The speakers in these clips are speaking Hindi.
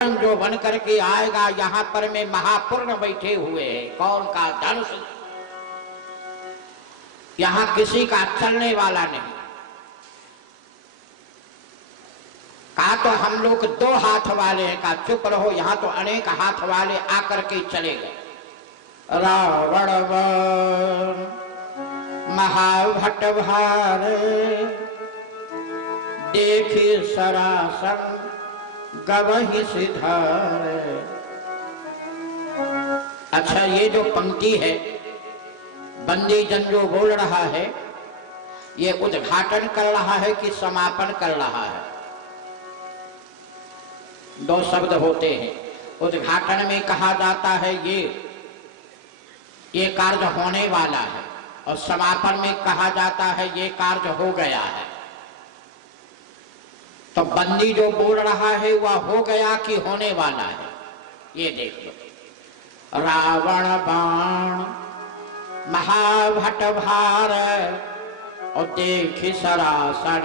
जो बन करके आएगा, यहाँ पर में महापूर्ण बैठे हुए हैं, कौन का धनुष, यहाँ किसी का चलने वाला नहीं। कहा तो हम लोग 2 हाथ वाले हैं, कहा चुप रहो, यहाँ तो अनेक हाथ वाले आकर के चले गए। रावण महाभट भारे देखी सरासन गवहि सिधारे। अच्छा, ये जो पंक्ति है बंदी जन जो बोल रहा है, ये उद्घाटन कर रहा है कि समापन कर रहा है? 2 शब्द होते हैं। उद्घाटन में कहा जाता है ये कार्य होने वाला है, और समापन में कहा जाता है ये कार्य हो गया है। तो बंदी जो बोल रहा है वह हो गया कि होने वाला है? ये देख लो। रावण बाण महाभट भार और देखी सरासन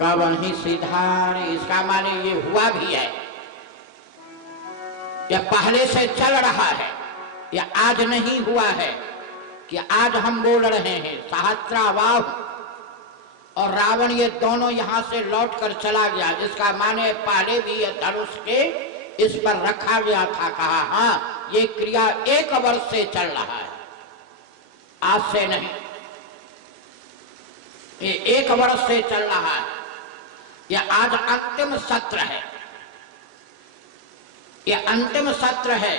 गवहि सिधार। इसका माने ये हुआ भी है, यह पहले से चल रहा है, यह आज नहीं हुआ है कि आज हम बोल रहे हैं। सहस्राबाहु और रावण ये दोनों यहां से लौट कर चला गया। इसका माने पहले भी ये धनुष के इस पर रखा गया था। कहा हाँ, ये क्रिया 1 वर्ष से चल रहा है, आज से नहीं, ये 1 वर्ष से चल रहा है। यह आज अंतिम सत्र है, यह अंतिम सत्र है।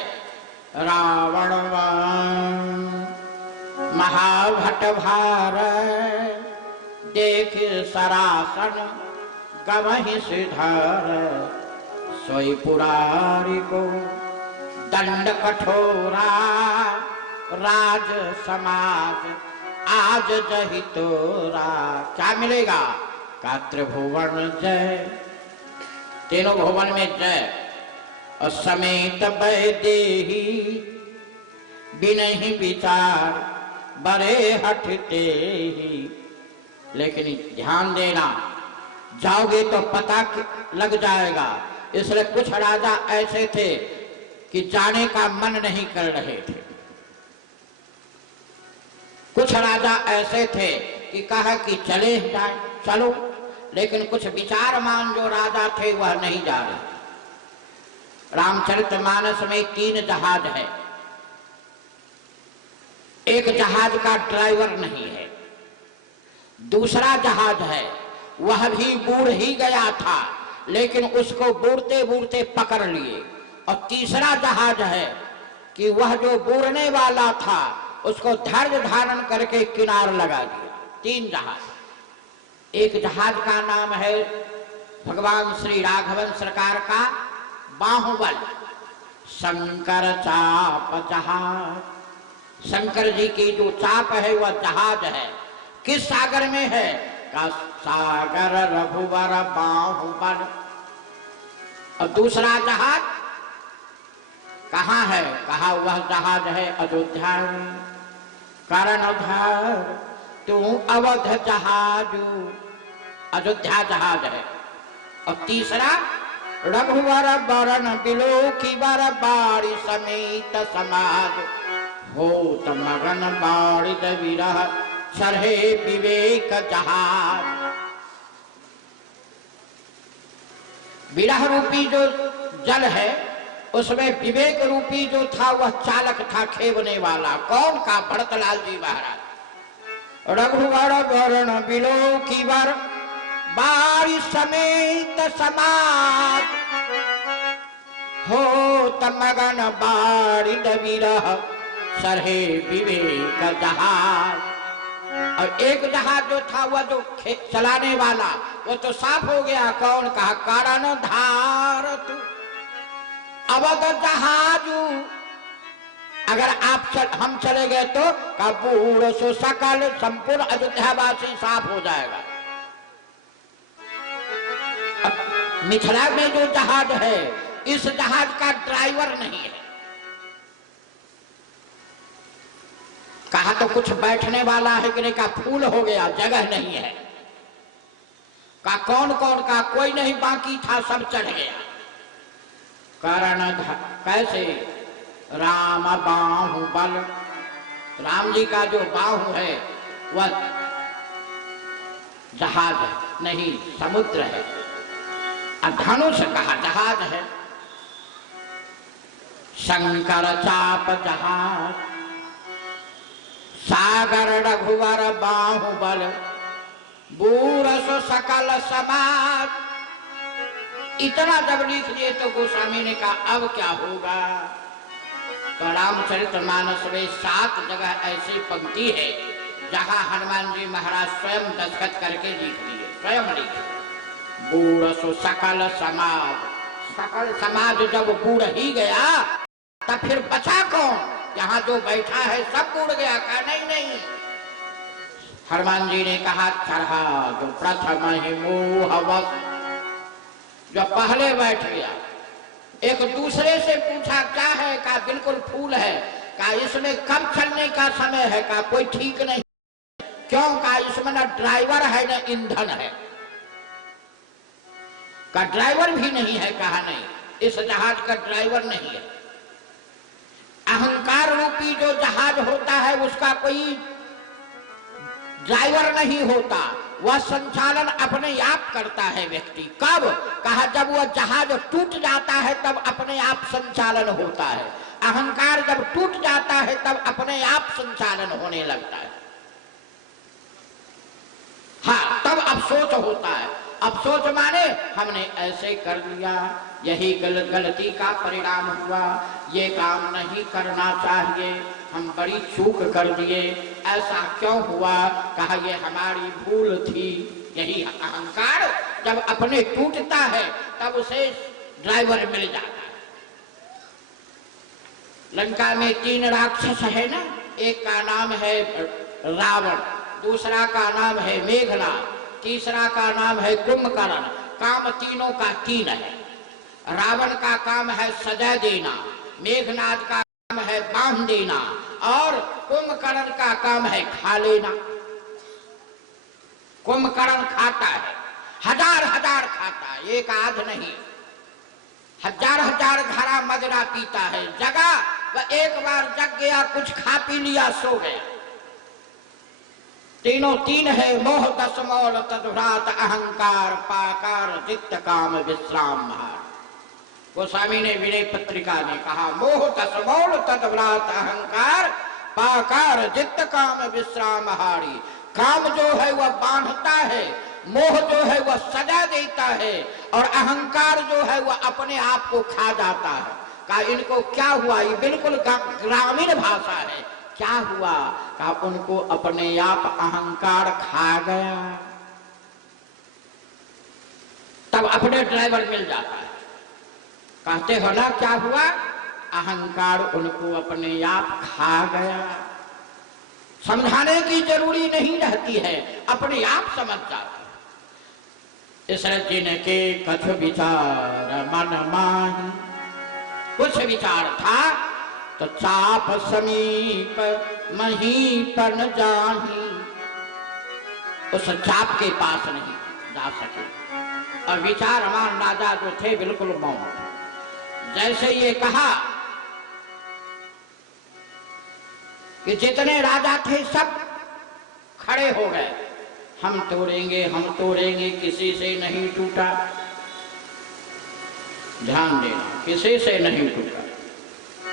रावण महाभट भार देख सरासन गवहि सिधार। सोई पुरारी को दंड कठोरा राज समाज आज जहि तोरा। क्या मिलेगा? का त्रिभुवन जय, तीनों भुवन में जय, और समेत वैदेही बिनहि विचार बड़े हटते ही। लेकिन ध्यान देना, जाओगे तो पता लग जाएगा। इसलिए कुछ राजा ऐसे थे कि जाने का मन नहीं कर रहे थे, कुछ राजा ऐसे थे कि कहा कि चले जाए, चलो, लेकिन कुछ विचारमान जो राजा थे वह नहीं जा रहे। रामचरितमानस में 3 जहाज है, एक जहाज का ड्राइवर नहीं है, दूसरा जहाज है वह भी बूढ़ ही गया था, लेकिन उसको बूढ़ते बूढ़ते पकड़ लिए, और तीसरा जहाज है कि वह जो बूढ़ने वाला था उसको धैर्य धारण करके किनार लगा दिया। 3 जहाज। एक जहाज का नाम है भगवान श्री राघवन सरकार का बाहुबल, शंकर चाप जहाज। शंकर जी की जो चाप है वह जहाज है। किस सागर में है? का सागर रघुवर बाहुबल। और दूसरा जहाज कहाँ है? कहा वह जहाज है अयोध्या में। कर्णधार तू अवध जहाजू, अयोध्या जहाज है। और तीसरा रघुवर बरन बिलो की बर बारी समेत समाज होत मगन बारिद विरह सरहे विवेक जहाज। विरह रूपी जो जल है उसमें विवेक रूपी जो था वह चालक था, खेवने वाला। कौन का? भरतलाल जी महाराज। रघुवर वरण बिलो की वर बारी समेत समाज हो तमगन बारिद विरह सरहे विवेक जहाज। और एक जहाज जो था वह जो चलाने वाला वो तो साफ हो गया। कौन? कहा कारण धार तू अवध जहाजू। अगर हम चले गए तो का बूढ़ सो सकल संपूर्ण अयोध्यावासी साफ हो जाएगा। मिथिला में जो जहाज है इस जहाज का ड्राइवर नहीं है। कहा तो कुछ बैठने वाला है कि नहीं? का फूल हो गया, जगह नहीं है। का कौन कौन? का कोई नहीं बाकी था, सब चढ़ गया। कर्ण कैसे? राम बाहुबल, राम जी का जो बाहु है वह जहाज है, नहीं समुद्र है। धनुष कहा जहाज है। शंकर चाप जहाज, सागर रघुवर बाहुबल, बूरस सकल समाज। इतना जब लिख दिए तो गोस्वामी ने कहा अब क्या होगा? तो रामचरितमानस में 7 जगह ऐसी पंक्ति है जहां हनुमान जी महाराज स्वयं दस्तखत करके लिख दिए, स्वयं लिखे। बूढ़ सकल समाज, सकल समाज जब बूढ़ ही गया तब फिर बचा कौन? यहाँ जो बैठा है सब बूढ़ गया। कहा नहीं नहीं, हनुमान जी ने कहा चढ़ा जो प्रथम ही मोहवश, जो पहले बैठ गया। एक दूसरे से पूछा क्या है? कहा बिल्कुल फूल है। कहा इसमें कब चलने का समय है? कहा कोई ठीक नहीं। क्यों? कहा इसमें न ड्राइवर है न ईंधन है। का ड्राइवर भी नहीं है। कहा नहीं, इस जहाज का ड्राइवर नहीं है। अहंकार रूपी जो जहाज होता है उसका कोई ड्राइवर नहीं होता, वह संचालन अपने आप करता है व्यक्ति। कब? कहा जब वह जहाज टूट जाता है तब अपने आप संचालन होता है। अहंकार जब टूट जाता है तब अपने आप संचालन होने लगता है। हाँ, तब अफसोस होता है। अफसोस माने हमने ऐसे कर लिया, यही गलती का परिणाम हुआ, ये काम नहीं करना चाहिए, हम बड़ी चूक कर दिए, ऐसा क्यों हुआ? कहा ये हमारी भूल थी। यही अहंकार जब अपने टूटता है तब उसे ड्राइवर मिल जाता है। लंका में 3 राक्षस है ना, एक का नाम है रावण, दूसरा का नाम है मेघनाद, तीसरा का नाम है कुंभकर्ण। काम तीनों का 3 है। रावण का काम है सजा देना, मेघनाद का काम है बांध देना और कुंभकर्ण का काम है खा लेना। कुंभकर्ण खाता है, हजार खाता है, एक आध नहीं, हजार धारा मदिरा पीता है। जगा वह एक बार जग गया, कुछ खा पी लिया, सो गया। तीनों 3 है। मोह 10 मौल तद्भ्रात, अहंकार पाकार जित्त काम विश्राम महार। गोस्वामी ने विनय पत्रिका में कहा मोह 10 मौल तद्भ्रात, अहंकार पाकार जित्त काम विश्राम हारी। काम जो है वह बांधता है, मोह जो है वह सजा देता है और अहंकार जो है वह अपने आप को खा जाता है। कहा इनको क्या हुआ? ये बिल्कुल ग्रामीण भाषा है। क्या हुआ? कहा उनको अपने आप अहंकार खा गया। तब अपने ड्राइवर मिल जाता है। कहते हो ना क्या हुआ? अहंकार उनको अपने आप खा गया। समझाने की जरूरी नहीं रहती है, अपने आप समझ जाते। इस जिनके कछ विचार मन माही, कुछ विचार था तो चाप समीप महीपन जाही, उस चाप के पास नहीं जा सके। और विचारवान राजा जो थे बिल्कुल मौन। जैसे ये कहा कि जितने राजा थे सब खड़े हो गए, हम तोड़ेंगे, किसी से नहीं टूटा। ध्यान देना, किसी से नहीं टूटा।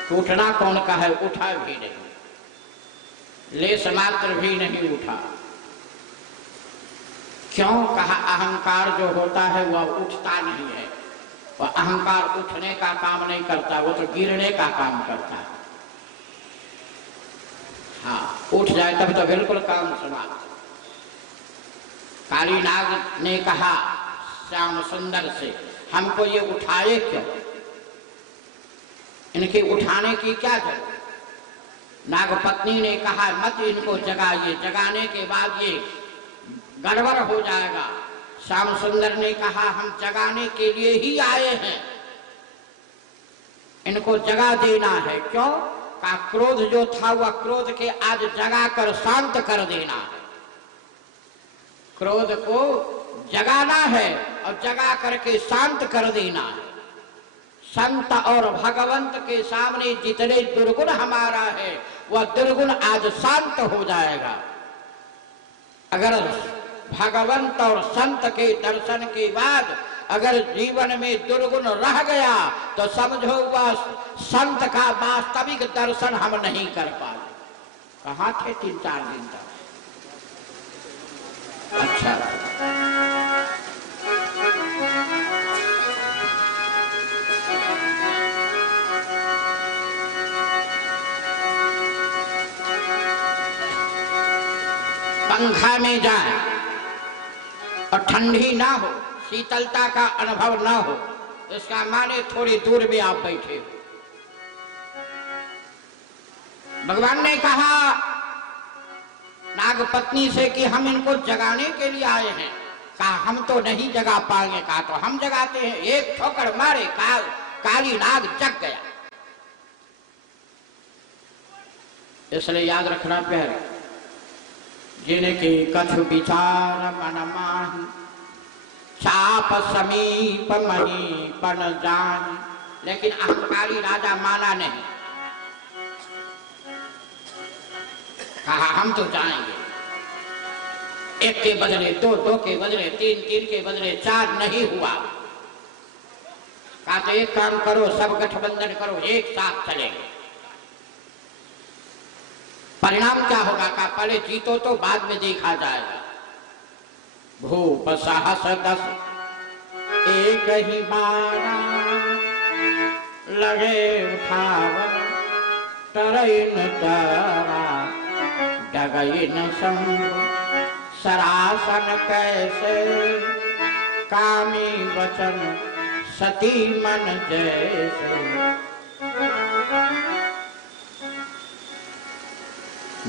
टूटना कौन का है? उठा भी नहीं, लेस मात्र भी नहीं उठा। क्यों? कहा अहंकार जो होता है वह उठता नहीं है, वह अहंकार उठने का काम नहीं करता, वो तो गिरने का काम करता है। हाँ, उठ जाए तब तो बिल्कुल काम समाप्त। कालीनाग ने कहा श्याम सुंदर से, हमको ये उठाए क्यों? इनके उठाने की क्या जरूरत? नागपत्नी ने कहा मत इनको जगाइए, जगाने के बाद ये गड़बड़ हो जाएगा। श्याम सुंदर ने कहा हम जगाने के लिए ही आए हैं, इनको जगा देना है। क्यों? का क्रोध जो था वह क्रोध के आज जगा कर शांत कर देना है। क्रोध को जगाना है और जगा करके शांत कर देना है। संत और भगवंत के सामने जितने दुर्गुण हमारा है वह दुर्गुण आज शांत हो जाएगा। अगर भगवंत और संत के दर्शन के बाद अगर जीवन में दुर्गुण रह गया तो समझो वह संत का वास्तविक दर्शन हम नहीं कर पाए। कहाँ थे 3-4 दिन तक? अच्छा, पंखा में जाए और ठंडी ना हो, शीतलता का अनुभव ना हो, इसका माने थोड़ी दूर में आप बैठे हो। भगवान ने कहा नागपत्नी से कि हम इनको जगाने के लिए आए हैं। कहा हम तो नहीं जगा पाएंगे। कहा तो हम जगाते हैं। एक ठोकर मारे काली नाग जग गया। इसलिए याद रखना प्यारे, जिनके कछु विचार मन माही, चाप समीप महीपन जाही। लेकिन अहंकारी राजा माना नहीं। कहा हम तो जाएंगे। एक के बदले दो, दो के बदले तीन, तीन के बदले चार, नहीं हुआ। कहा तो एक काम करो, सब गठबंधन करो, एक साथ चलेंगे। परिणाम क्या होगा? कहा पहले जीतो तो बाद में देखा जाएगा। भूप साहस 10 एक ही बारा, लगे उठावन टरैन डरा, डगैन संग सरासन कैसे, कामी वचन सती मन जैसे।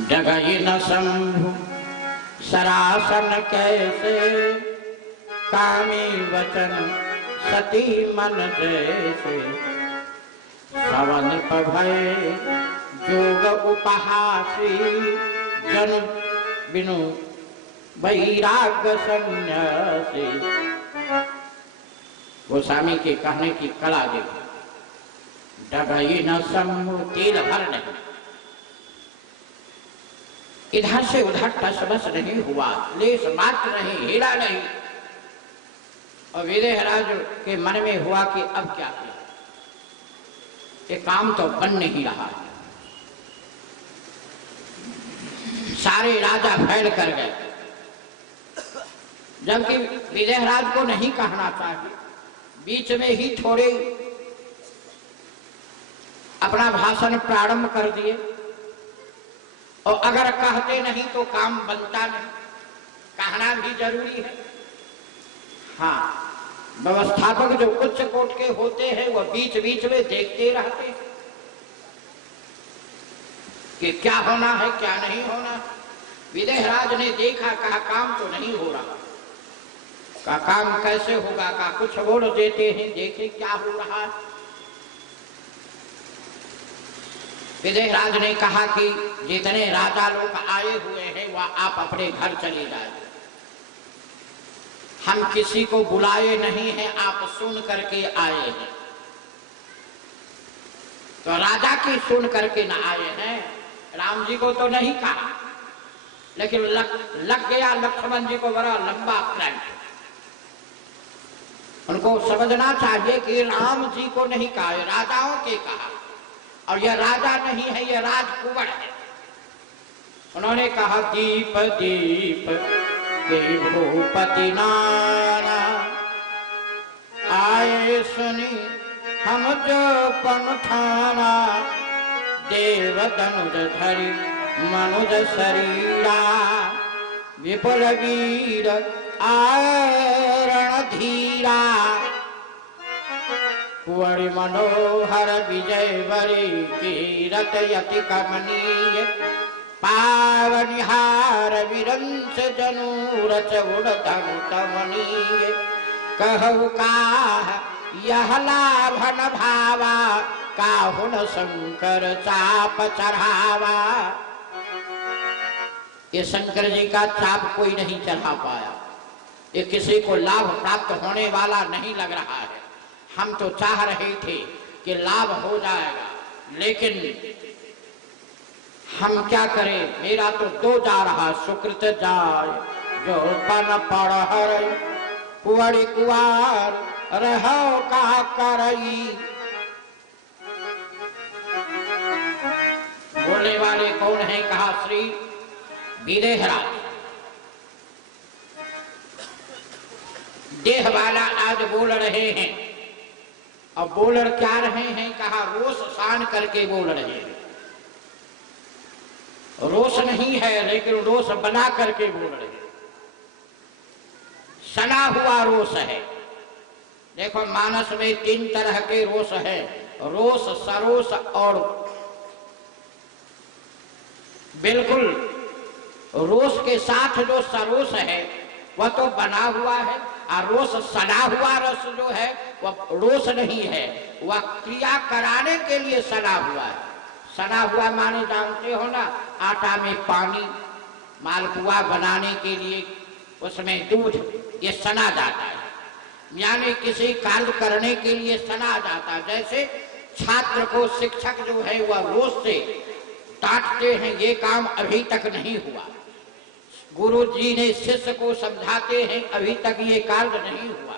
डगैन शंभु सरासन कैसे, कामी वचन सती मन जैसे। सवन भय जोग उपहासी, जन बिनु वैराग्य सन्यासी। गोस्वामी के कहने की कला देखो। डगैन शंभु, तिल भर नहीं, इधर से उधर टसबस नहीं हुआ, लेस मात्र नहीं, हिला नहीं। और विदेहराज के मन में हुआ कि अब क्या किया, ये काम तो बन नहीं रहा। सारे राजा फैल कर गए, जबकि विदेहराज को नहीं कहना चाहिए। बीच में ही थोड़े अपना भाषण प्रारंभ कर दिए, और अगर कहते नहीं तो काम बनता नहीं, कहना भी जरूरी है। हाँ, व्यवस्थापक जो उच्च कोट के होते हैं वह बीच बीच में देखते रहते हैं कि क्या होना है क्या नहीं होना। विदेहराज ने देखा, कहा काम तो नहीं हो रहा। का काम कैसे होगा? का कुछ बोल देते हैं, देखें क्या हो रहा है। विदेहराज ने कहा कि जितने राजा लोग आए हुए हैं वह आप अपने घर चले जाए, हम किसी को बुलाए नहीं हैं, आप सुन करके आए हैं। तो राजा की सुन करके न आए हैं, राम जी को तो नहीं कहा, लेकिन लग गया लक्ष्मण जी को बड़ा लंबा करंट। उनको समझना चाहिए कि राम जी को नहीं कहा, राजाओं के कहा, और यह राजा नहीं है, यह राजकुंवर है। उन्होंने कहा दीप दीप के भूपति नाना, आए सुनी हम जो पंथाना। देव तनुज धरि मनुज शरीरा, विपुल वीर आरण धीरा। कुंवरी मनोहर विजय वरी, कीरत यति कमनीय। पावनिहार विरंस जनु, रच उड़धम तमनीय। कहु काह यह लाभन भावा, काहुन शंकर चाप चढ़ावा। ये शंकर जी का चाप कोई नहीं चढ़ा पाया, ये किसी को लाभ प्राप्त होने वाला नहीं लग रहा है। हम तो चाह रहे थे कि लाभ हो जाएगा, लेकिन हम क्या करें, मेरा तो दो जा रहा, सुकृत जाय जो बन पड़ हर कुंवरी कुंवार रहो का करई। बोलने वाले कौन है? कहा श्री विदेहराज। देह वाला आज बोल रहे हैं, अब बोल क्या रहे हैं? कहा रोष शान करके बोल रहे हैं। रोष नहीं है, लेकिन रोष बना करके बोल रहे हैं। सना हुआ रोष है। देखो मानस में तीन तरह के रोष है, रोष, सरोष और बिल्कुल रोष के साथ जो सरोष है वह तो बना हुआ है, और रोष सना हुआ रस जो है वह रोष नहीं है, वह क्रिया कराने के लिए सना हुआ है। सना हुआ माने जानते हो ना, आटा में पानी, मालपुआ बनाने के लिए उसमें दूध, ये सना जाता है। यानी किसी कार्य करने के लिए सना जाता है। जैसे छात्र को शिक्षक जो है वह रोष से डांटते हैं, ये काम अभी तक नहीं हुआ। गुरु जी ने शिष्य को समझाते हैं, अभी तक ये कार्य नहीं हुआ।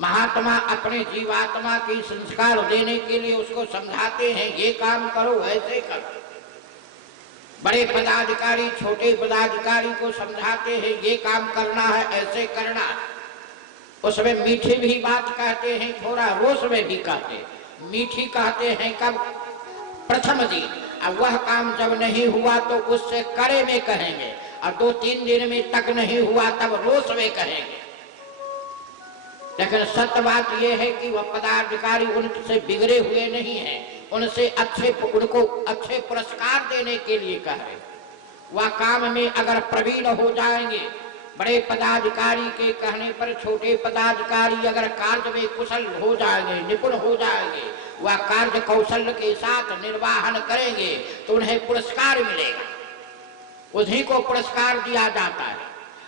महात्मा अपने जीवात्मा की संस्कार देने के लिए उसको समझाते हैं, ये काम करो, ऐसे करो। बड़े पदाधिकारी छोटे पदाधिकारी को समझाते हैं, ये काम करना है, ऐसे करना। उसमें मीठी भी बात कहते हैं, थोड़ा रोष में भी कहते हैं। मीठी कहते हैं कब? प्रथम दिन। अब वह काम जब नहीं हुआ तो उससे करे में कहेंगे, और 2-3 दिन में तक नहीं हुआ तब रोष में कहेंगे। लेकिन सत्य बात यह है कि वह पदाधिकारी उनसे बिगड़े हुए नहीं हैं, उनसे उनको अच्छे पुरस्कार देने के लिए कह रहे। वह काम में अगर प्रवीण हो जाएंगे, बड़े पदाधिकारी के कहने पर छोटे पदाधिकारी अगर कार्य में कुशल हो जाएंगे, निपुण हो जाएंगे, वह कार्य कौशल के साथ निर्वाहन करेंगे तो उन्हें पुरस्कार मिलेगा। उन्हीं को पुरस्कार दिया जाता है,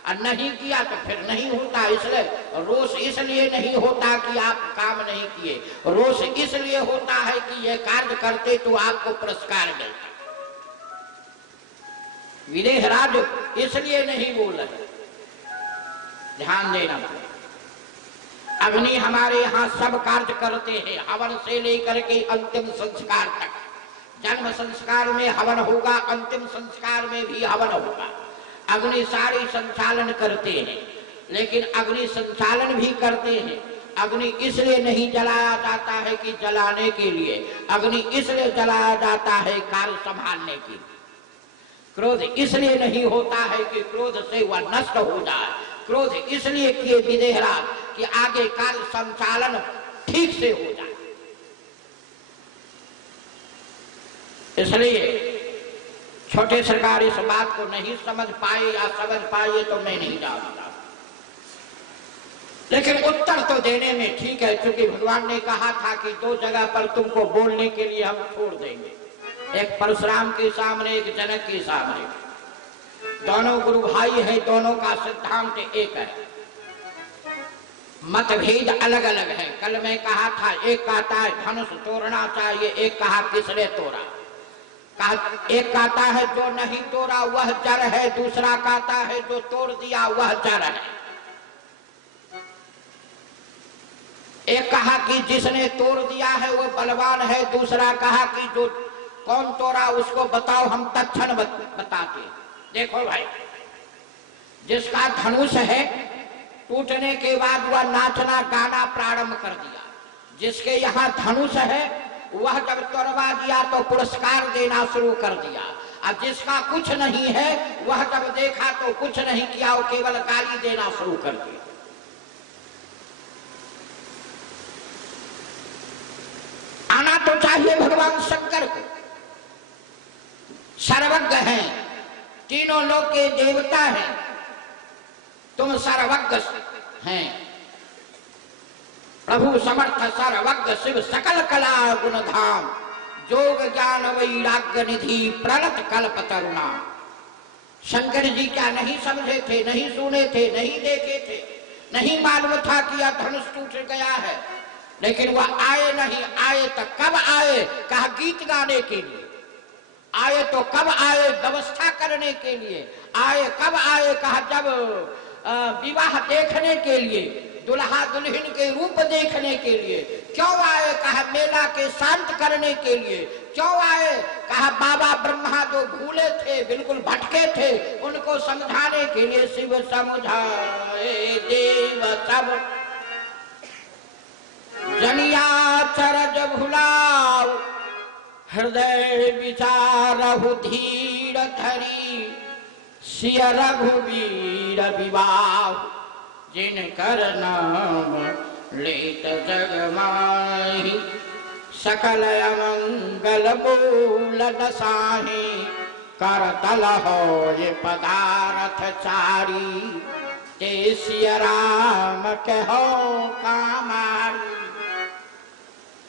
और नहीं किया तो फिर नहीं होता। इसलिए रोष इसलिए नहीं होता कि आप काम नहीं किए, रोष इसलिए होता है कि यह कार्य करते तो आपको पुरस्कार मिलता। विदेहराज इसलिए नहीं बोल रहे, ध्यान देना। अग्नि हमारे यहाँ सब कार्य करते हैं, हवन से लेकर के अंतिम संस्कार तक। जन्म संस्कार में हवन होगा, अंतिम संस्कार में भी हवन होगा। अग्नि सारी संचालन करते हैं, लेकिन अग्नि संचालन भी करते हैं। अग्नि इसलिए नहीं जलाया जाता है कि जलाने के लिए, अग्नि इसलिए जलाया जाता है कार्य संभालने के लिए। क्रोध इसलिए नहीं होता है कि क्रोध से वह नष्ट हो जाए। क्रोध इसलिए किए विदेहराज कि आगे कार्य संचालन ठीक से हो जाए। इसलिए छोटे सरकार इस बात को नहीं समझ पाए, या समझ पाए तो मैं नहीं जानता, लेकिन उत्तर तो देने में ठीक है, क्योंकि भगवान ने कहा था कि 2 जगह पर तुमको बोलने के लिए हम छोड़ देंगे, एक परशुराम के सामने, एक जनक के सामने। दोनों गुरु भाई हैं, दोनों का सिद्धांत एक है, मतभेद अलग अलग है। कल मैं कहा था, एक कहता है धनुष तोड़ना चाहिए, एक कहा किसने तोड़ा। एक कहता है जो नहीं तोड़ा वह जर है, दूसरा कहता है जो तोड़ दिया वह जर है। एक कहा कि जिसने तोड़ दिया है वो बलवान है, दूसरा कहा कि जो कौन तोड़ा उसको बताओ, हम तत्क्षण बताते। देखो भाई, जिसका धनुष है टूटने के बाद वह नाचना गाना प्रारंभ कर दिया। जिसके यहाँ धनुष है वह जब तोड़वा दिया तो पुरस्कार देना शुरू कर दिया। अब जिसका कुछ नहीं है वह जब देखा तो कुछ नहीं किया, वो केवल गाली देना शुरू कर दिया। आना तो चाहिए भगवान शंकर को, सर्वज्ञ हैं, तीनों लोक के देवता हैं, तुम सर्वज्ञ हैं। प्रभु समर्थ सर्वज्ञ शिव सकल कला गुण धाम, जोग ज्ञान वैराग्य निधि प्रणत कल्प तरुणा। शंकर जी क्या नहीं समझे थे, नहीं सुने थे, नहीं देखे थे, नहीं मालूम था कि यह धनुष टूट गया है। लेकिन वह आए नहीं। आए तो कब आए? कहा गीत गाने के लिए आए। तो कब आए? व्यवस्था करने के लिए आए। कब आए? कहा जब विवाह देखने के लिए, दुल्हा दुल्हन के रूप देखने के लिए। क्यों आए? कहा मेला के शांत करने के लिए। क्यों आए? कहा बाबा ब्रह्मा जो भूले थे, बिल्कुल भटके थे, उनको समझाने के लिए। शिव समझाए देव सब जनिया चरज भुलाओ, हृदय विचारहु धीर धरी, सिय रघुवीर विवाह, जिनकर नाम लेत जग माही, सकल अमंगल मूल नसाही, करतल होय पदारथ चारी, ते सिय राम कहो कामारी।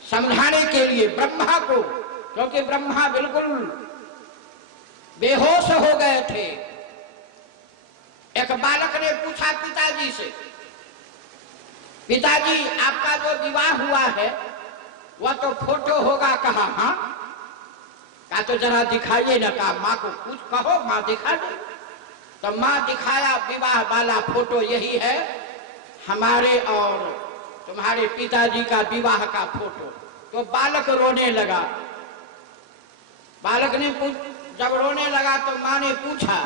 समझाने के लिए ब्रह्मा को, क्योंकि ब्रह्मा बिल्कुल बेहोश हो गए थे। एक बालक ने पूछा पिताजी से, पिताजी आपका जो विवाह हुआ है वह तो फोटो होगा। कहा हाँ। कहा तो जरा दिखाइए ना। कहा माँ को पूछ, कहो माँ दिखा दे। तो माँ दिखाया विवाह वाला फोटो। यही है हमारे और तुम्हारे पिताजी का विवाह का फोटो। तो बालक रोने लगा। बालक ने जब रोने लगा तो माँ ने पूछा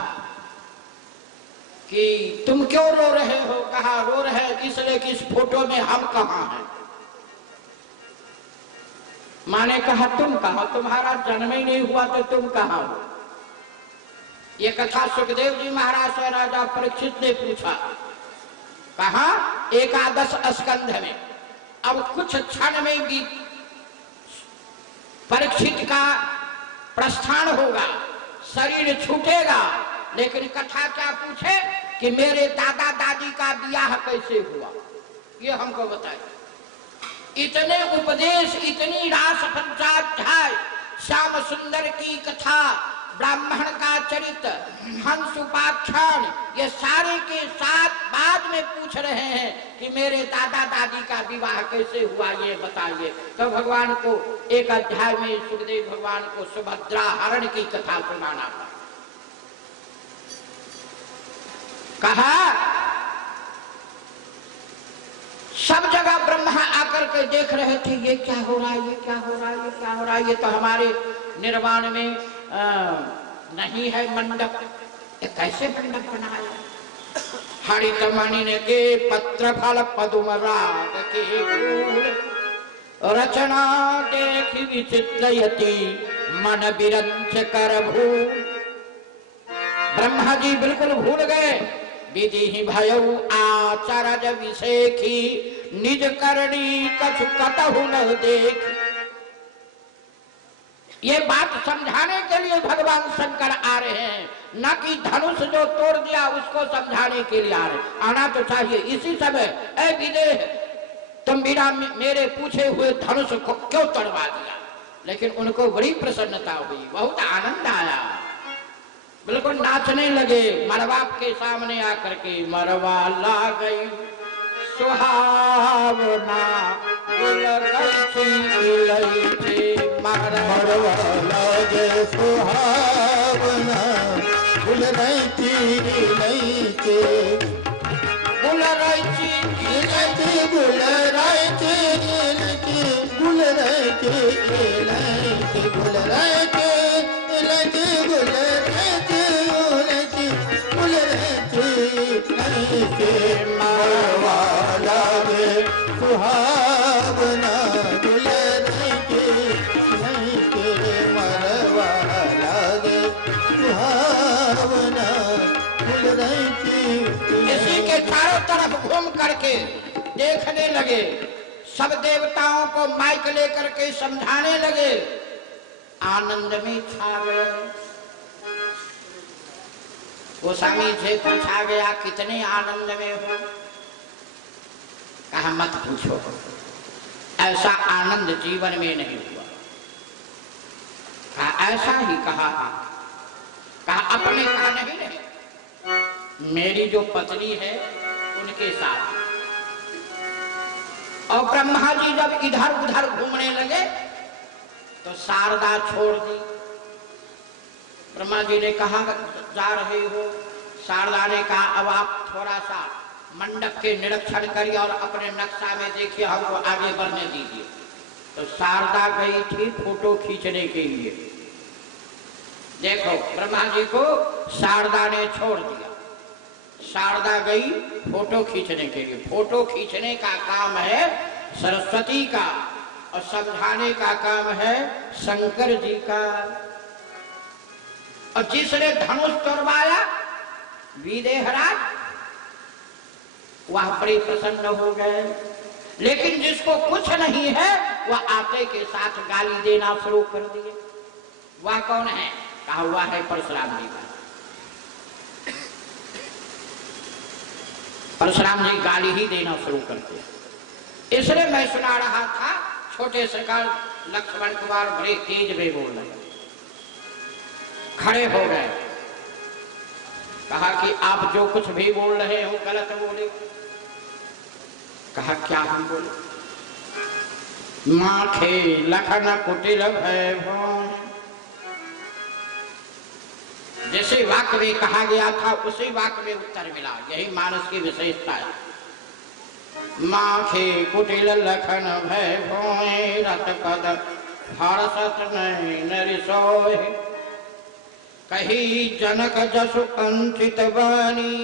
कि तुम क्यों रो रहे हो? कहा रो रहे इसलिए कि इस फोटो में हम कहाँ हैं। माँ ने कहा तुम कहाँ? तुम्हारा जन्म ही नहीं हुआ तो तुम कहाँ हो? ये कथा सुखदेव जी महाराज से राजा परीक्षित ने पूछा। कहा 11 स्कंध में। अब कुछ क्षण में भी परीक्षित का प्रस्थान होगा, शरीर छूटेगा, लेकिन कथा क्या पूछे कि मेरे दादा दादी का ब्याह कैसे हुआ, ये हमको बताए। इतने उपदेश, इतनी रास पंचाध्याय, श्याम सुंदर की कथा, ब्राह्मण का चरित्र, हंस उपाख्यान, ये सारे के साथ बाद में पूछ रहे हैं कि मेरे दादा दादी का विवाह कैसे हुआ, ये बताइए। तो भगवान को एक अध्याय में सुखदेव भगवान को सुभद्रा हरण की कथा सुनाना था। कहा सब जगह ब्रह्मा आकर के देख रहे थे, ये क्या हो रहा है, ये क्या हो रहा है, ये क्या हो रहा है। ये तो हमारे निर्वाण में नहीं है मंडप, ये कैसे मंडप बनाया? हरित मणि के पत्र फल पदुम राग के फूल, रचना देखी विचित्रयति मन बिरंच कर भूल। ब्रह्मा जी बिल्कुल भूल गए। विधि भयउ आचरज विषेखी, निज करणी कछु कतहु न देखी। ये बात समझाने के लिए भगवान शंकर आ रहे हैं, न कि धनुष जो तोड़ दिया उसको समझाने के लिए आ रहे। आना तो चाहिए इसी समय। ऐ विदेह, तुम बिना मेरे पूछे हुए धनुष को क्यों तोड़वा दिया? लेकिन उनको बड़ी प्रसन्नता हुई, बहुत आनंद आया, बिल्कुल नाचने लगे। मरवा के सामने आकर के मरवा ला गई सुहावना, मरवा लागे सुहावना, गुलरैती लैते, गुलरैती लैते, गुलरैती लैते, गुलरैती लैते, गुलरैती लैते, गुलरैती लैते, गुलरैती लैते। मरवा लागे सुहावना, इसी के चारों तरफ घूम करके देखने लगे। सब देवताओं को माइक लेकर के समझाने लगे। आनंद में छा गए। गोस्वामी से पूछा गया कितने आनंद में हो? कहा मत पूछो, ऐसा आनंद जीवन में नहीं हुआ। कहा ऐसा ही? कहा अपने कहा नहीं, मेरी जो पत्नी है उनके साथ। और ब्रह्मा जी जब इधर उधर घूमने लगे तो शारदा छोड़ दी। ब्रह्मा जी ने कहा जा रहे हो? शारदा ने कहा अब आप थोड़ा सा मंडप के निरीक्षण करिए और अपने नक्शा में देखिए, हमको आगे बढ़ने दीजिए। तो शारदा गई थी फोटो खींचने के लिए। देखो ब्रह्मा जी को शारदा ने छोड़ दिया, शारदा गई फोटो खींचने के लिए। फोटो खींचने का काम है सरस्वती का और समझाने का काम है शंकर जी का। और जिसने धनुष तोड़वाया विदेहराज, वह बड़े प्रसन्न हो गए। लेकिन जिसको कुछ नहीं है वह आते के साथ गाली देना शुरू कर दिए। वह कौन है? कहा हुआ है परशुराम जी का। परशुराम जी गाली ही देना शुरू करते। इसलिए मैं सुना रहा था, छोटे सरकार लक्ष्मण कुमार बड़े तेज में बोल रहे, खड़े हो गए। कहा कि आप जो कुछ भी बोल रहे हो गलत बोले। कहा क्या हम बोले? माखे लखन कुटिल भय भों। जैसे वाक्य में कहा गया था उसी वाक्य में उत्तर मिला। यही मानस की विशेषता है। माखे कुटिल लखन भय भोए, रत पद हर्षत नैन सोए। कही जनक जसु अंचित बानी,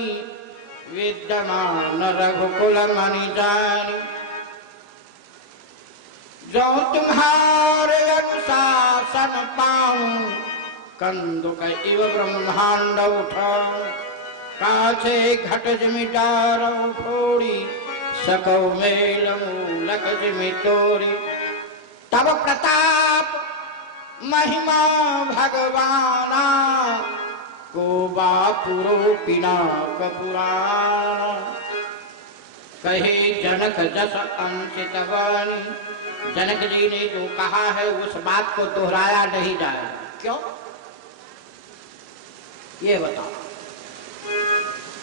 विद्यमान रघुकुल मणि जानी। जो तुम्हारे अनुशासन पाऊं, कंदुक इव ब्रह्मांड उठाऊं। काछे घट जिमि डारौ फोड़ी, सकौ मेल मूलक जिमि तोड़ी। तब प्रताप महिमा भगवाना, को बापुरो पिनाक पुराण। कहे जनक जस अंचित वाणी। जनक जी ने जो कहा है उस बात को दोहराया नहीं जाएगा। क्यों? ये बताओ।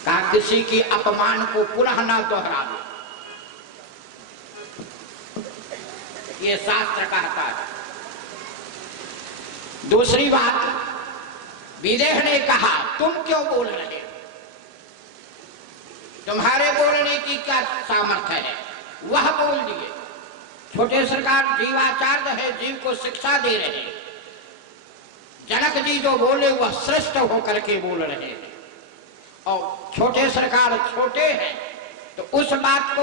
कहा किसी की अपमान को पुनः ना दोहरा दो, ये शास्त्र कहता है। दूसरी बात, विदेह ने कहा तुम क्यों बोल रहे हो? तुम्हारे बोलने की क्या सामर्थ्य है? वह बोल दिए। छोटे सरकार जीवाचार्य है, जीव को शिक्षा दे रहे हैं। जनक जी जो बोले वह श्रेष्ठ होकर के बोल रहे हैं और छोटे सरकार छोटे हैं, तो उस बात को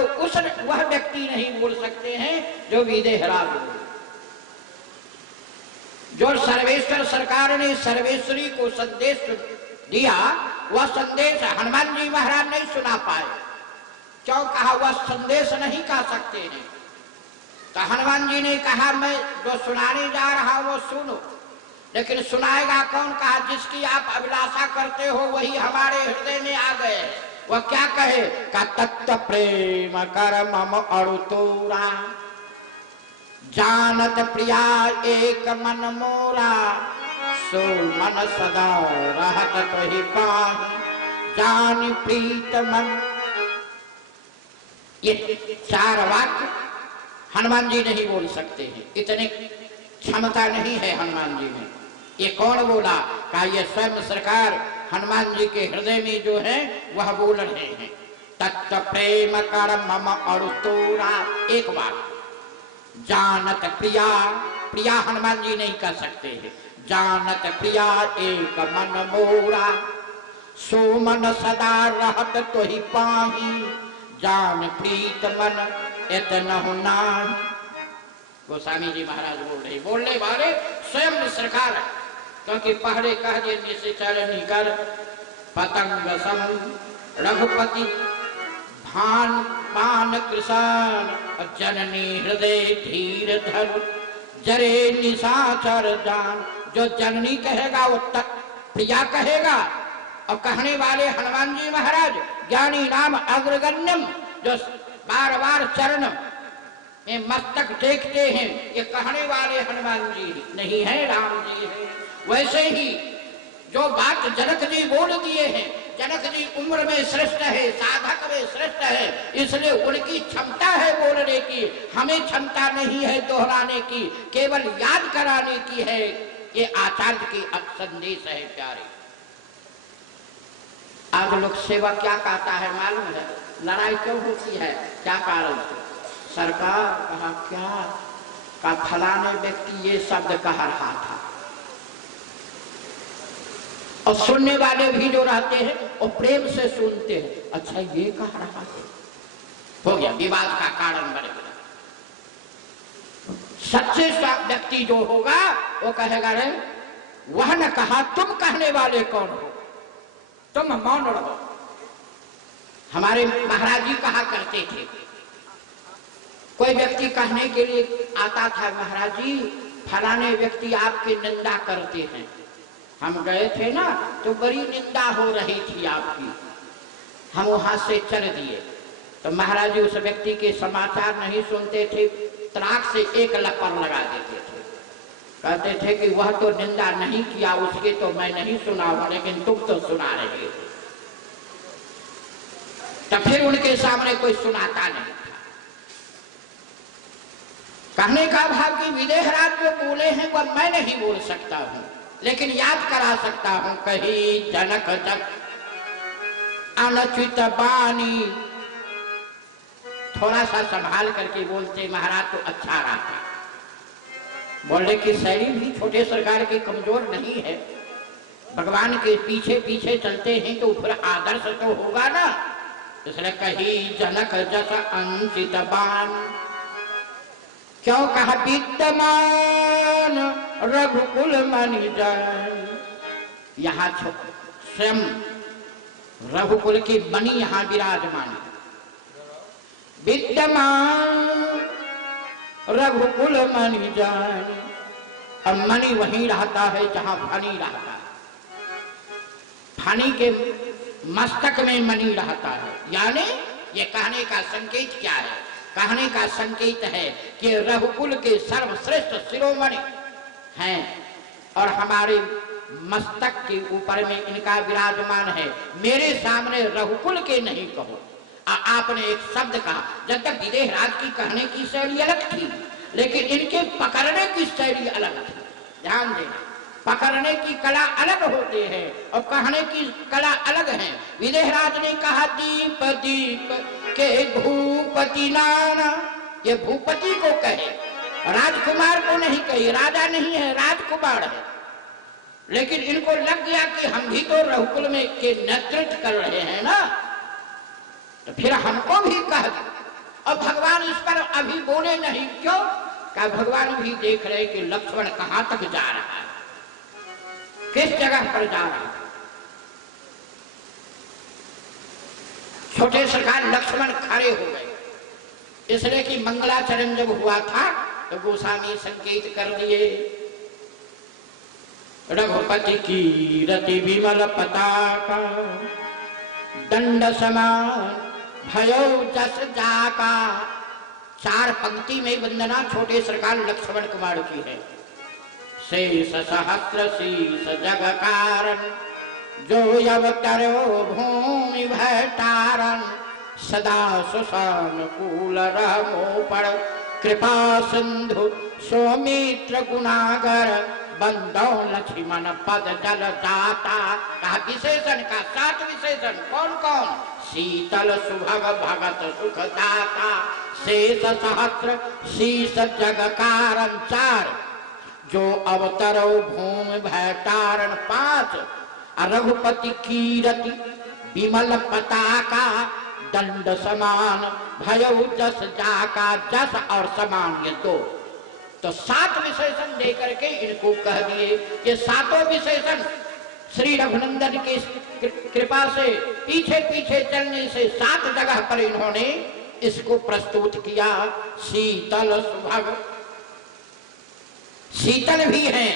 वह व्यक्ति नहीं बोल सकते हैं जो विदेहराज बोले। जो सर्वेश्वर सरकार ने सर्वेश्वरी को संदेश दिया, वह संदेश हनुमान जी महाराज नहीं सुना पाए। क्यों? कहा वह संदेश नहीं कह सकते हैं। तो हनुमान जी ने कहा मैं जो सुनाने जा रहा वो सुनो, लेकिन सुनाएगा कौन? कहा जिसकी आप अभिलाषा करते हो वही हमारे हृदय में आ गए। वह क्या कहे? का तत्व प्रेम कर मम अड़ुतोरा, जानत प्रिया एक मन मोरा। सो मन सदा रहत तोहि पाहि, जान प्रीत मन। ये चार वाक्य हनुमान जी नहीं बोल सकते हैं, इतनी क्षमता नहीं है हनुमान जी में। ये कौन बोला? कहा ये स्वयं सरकार हनुमान जी के हृदय में जो है वह बोल रहे हैं। तत्व प्रेम कर मम अड़ुतोरा, एक बात। जानत प्रिया, प्रिया हनुमान जी नहीं कर सकते हैं। जानत प्रिया एक मन मोरा, सो मन सदा रहत तोहि पाहि। जान प्रीत मन इतना होना। गोस्वामी जी महाराज बोलने वाले स्वयं सरकार है। क्योंकि पहले कह दिए निश्चर निकर पतंग सम रघुपति भान पान कृष्ण। जननी हृदय धीर धर जरे निशाचर जान। जो जननी कहेगा वो प्रिया कहेगा। और कहने वाले हनुमान जी महाराज ज्ञानी नाम अग्रगण्यम, जो बार बार चरण में मस्तक देखते हैं, ये कहने वाले हनुमान जी नहीं है, राम जी है। वैसे ही जो बात जनक जी बोल दिए हैं जनक जी उम्र में श्रेष्ठ है, साधक में श्रेष्ठ है, इसलिए उनकी क्षमता है बोलने की, हमें क्षमता नहीं है दोहराने की, केवल याद कराने की है। ये आचार्य की अब संदेश है प्यारे। आज लोग सेवा क्या कहता है मालूम है? लड़ाई क्यों होती है? क्या कारण? सरकार कहा क्या का फलाने व्यक्ति ये शब्द कह रहा था, और सुनने वाले भी जो रहते हैं वो प्रेम से सुनते हैं, अच्छा ये कह रहा है, हो गया विवाद का कारण बने। सच्चे व्यक्ति जो होगा वो कहेगा रे वह न कहा, तुम कहने वाले कौन हो, तुम मौन रहो। हमारे महाराज जी कहा करते थे, कोई व्यक्ति कहने के लिए आता था, महाराज जी फलाने व्यक्ति आपकी निंदा करते हैं। हम गए थे ना तो बड़ी निंदा हो रही थी आपकी, हम वहां से चल दिए। तो महाराज जी उस व्यक्ति के समाचार नहीं सुनते थे, त्राक से एक लपर लगा देते थे, कहते थे कि वह तो निंदा नहीं किया, उसके तो मैं नहीं सुना, लेकिन तुम तो सुना रहे हो। तब फिर उनके सामने कोई सुनाता नहीं था। कहने का भाव कि विदेहराज जो बोले हैं वह मैं नहीं बोल सकता हूं, लेकिन याद करा सकता हूं। कही जनक जग अनच्युत बानी, थोड़ा सा संभाल करके बोलते महाराज तो अच्छा रहा। बोलने की शैली भी छोटे सरकार की कमजोर नहीं है, भगवान के पीछे पीछे चलते हैं तो फिर आदर्श तो होगा ना। इसलिए कही जनक जस अंशित बान, क्यों कहा विद्यमान रघुकुल मणि जन, यहाँ स्वयं रघुकुल की मणि यहाँ विराजमान, विद्यमान रघुकुल मणि जन। अब मणि वहीं रहता है जहां फनी रहता है, फनी के मस्तक में मणि रहता है। यानी ये कहने का संकेत क्या है? कहने का संकेत है कि रघुकुल के सर्वश्रेष्ठ शिरोमणि हैं और हमारे मस्तक के ऊपर में इनका विराजमान है। मेरे सामने रघुकुल के नहीं कहो। आपने एक शब्द कहा, जब तक विदेहराज की कहने की शैली अलग थी, लेकिन इनके पकड़ने की शैली अलग थी। ध्यान देना, पकड़ने की कला अलग होते हैं और कहने की कला अलग है। विदेहराज ने कहा दीप दीप के भूपति नाना, ये भूपति को कहे, राजकुमार को नहीं कही, राजा नहीं है राजकुमार है। लेकिन इनको लग गया कि हम भी तो रघुकुल में के नेतृत्व कर रहे हैं ना, तो फिर हमको भी कह दो। और भगवान इस पर अभी बोले नहीं, क्यों? क्या भगवान भी देख रहे कि लक्ष्मण कहां तक जा रहा है, किस जगह पर जा रहा है। छोटे सरकार लक्ष्मण खड़े हो गए, इसलिए कि मंगलाचरण जब हुआ था तो गोस्वामी संकेत कर दिए, रघुपति की रति विमल पताका, दंड समान भयो जस जाका। 4 पंक्ति में वंदना छोटे सरकार लक्ष्मण कुमार की है। शेष सहस्र शीस जग कारण, जो अवतरो भूमि भैतारन, सदा सुसानुकूल रहो पर, कृपा सिंधु सौमित्र गुणागर, बंदो लक्ष्मण पद जल जाता। कहा विशेषण का 7 विशेषण कौन कौन? शीतल सुभग भगत सुख दाता, शेष सहस्र शीस जग कारण 4, जो अवतरो भूमि भैतारण 5, रघुपति कीरति विमल पताका, दंड समान भयो जस जाका। जस और समान ये 2, तो 7 विशेषण देकर के इनको कह दिए। ये 7 विशेषण श्री रघुनंदन की कृपा से पीछे पीछे चलने से 7 जगह पर इन्होंने इसको प्रस्तुत किया। शीतल सुभग, शीतल भी हैं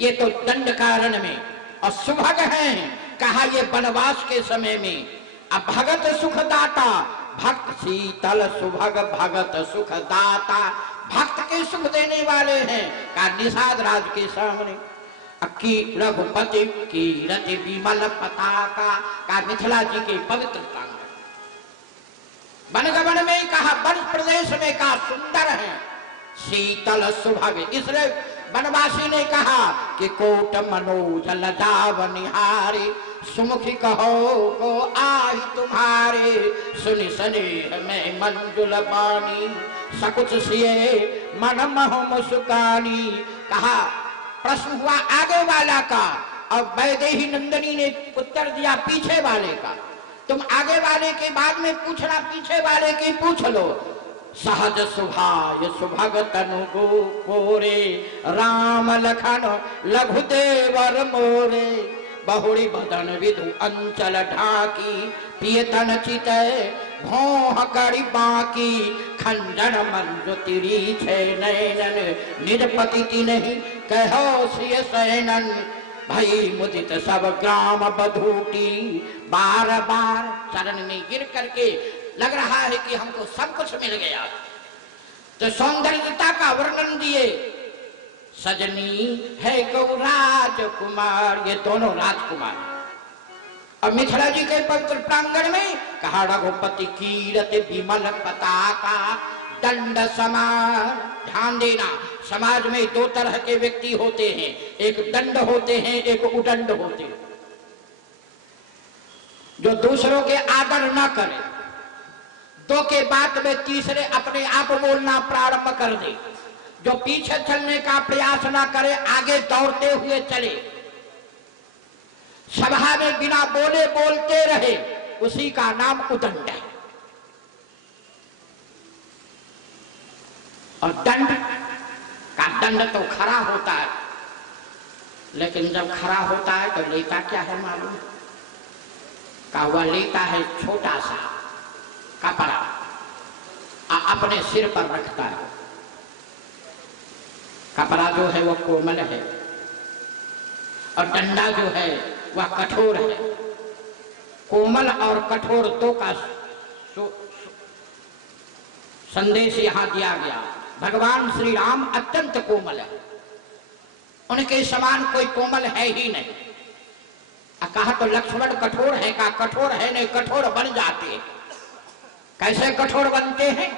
ये तो दंड कारण में, और सुभग हैं कहा ये वनवास के समय में। अब भगत सुखदाता, भक्त शीतल सुभग भगत सुखदाता, भक्त के सुख देने वाले हैं का निषाद राज के सामने। की रघुपति कीरति विमल पताका का मिथिला जी के पवित्र प्रांगण। वनगमन में कहा, वन प्रदेश में कहा सुंदर है, शीतल सुभग। इसलिए वनवासी ने कहा कि कोट मनोज लजाव निहारे, सुमुखी कहो को आई तुम्हारे, सुनि स्नेह में मंजुल बानी, सकुच सिए मन मह मुस्कानी। कहा, प्रश्न हुआ आगे वाला का, अब वैदेही नंदिनी ने उत्तर दिया पीछे वाले का। तुम आगे वाले के बाद में पूछना, पीछे वाले की पूछ लो। सहज सुभाय सुभग तनु गोरे, राम लखन लघु देवर मोरे, बहुरी बदन विधु अंचल ढाकी, पियतन चितय भोह करी बाकी, खंडन मंजु तिरी छे नैनन, निज पति नहीं कहो सिय सैनन, भई मुदित सब ग्राम बधूटी। बार बार चरण में गिर करके लग रहा है कि हमको सब कुछ मिल गया। तो सौंदर्यता का वर्णन दिए, सजनी है गौ राजकुमार, ये दोनों राजकुमार। अब मिथिला जी के पवित्र प्रांगण में कहा, रघुपति कीरति विमल पताका, दंड समान। ध्यान देना, समाज में दो तरह के व्यक्ति होते हैं, एक दंड होते हैं, एक उदंड होते हैं। जो दूसरों के आदर न करे, दो के बात में तीसरे अपने आप बोलना प्रारंभ कर दे, जो पीछे चलने का प्रयास ना करे, आगे दौड़ते हुए चले, सभा में बिना बोले बोलते रहे, उसी का नाम उदंड है। और दंड का दंड तो खरा होता है, लेकिन जब खरा होता है तो लेता क्या है मालूम? का वह लेता है छोटा सा कपड़ा, अपने सिर पर रखता है। कपड़ा जो है वो कोमल है, और डंडा जो है वह कठोर है। कोमल और कठोर दो का संदेश यहां दिया गया। भगवान श्री राम अत्यंत कोमल है, उनके समान कोई कोमल है ही नहीं। कहा तो लक्ष्मण कठोर है, का कठोर है नहीं, कठोर बन जाते हैं। कैसे कठोर बनते हैं?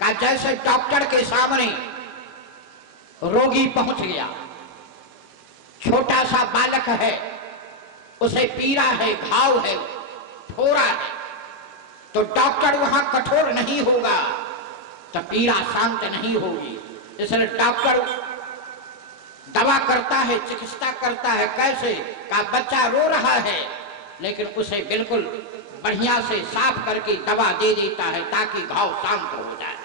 का जैसे डॉक्टर के सामने रोगी पहुंच गया, छोटा सा बालक है, उसे पीड़ा है, घाव है, फोड़ा है, तो डॉक्टर वहां कठोर नहीं होगा तो पीड़ा शांत नहीं होगी। इसलिए डॉक्टर दवा करता है, चिकित्सा करता है। कैसे? का बच्चा रो रहा है, लेकिन उसे बिल्कुल बढ़िया से साफ करके दवा दे देता है ताकि घाव शांत हो जाए।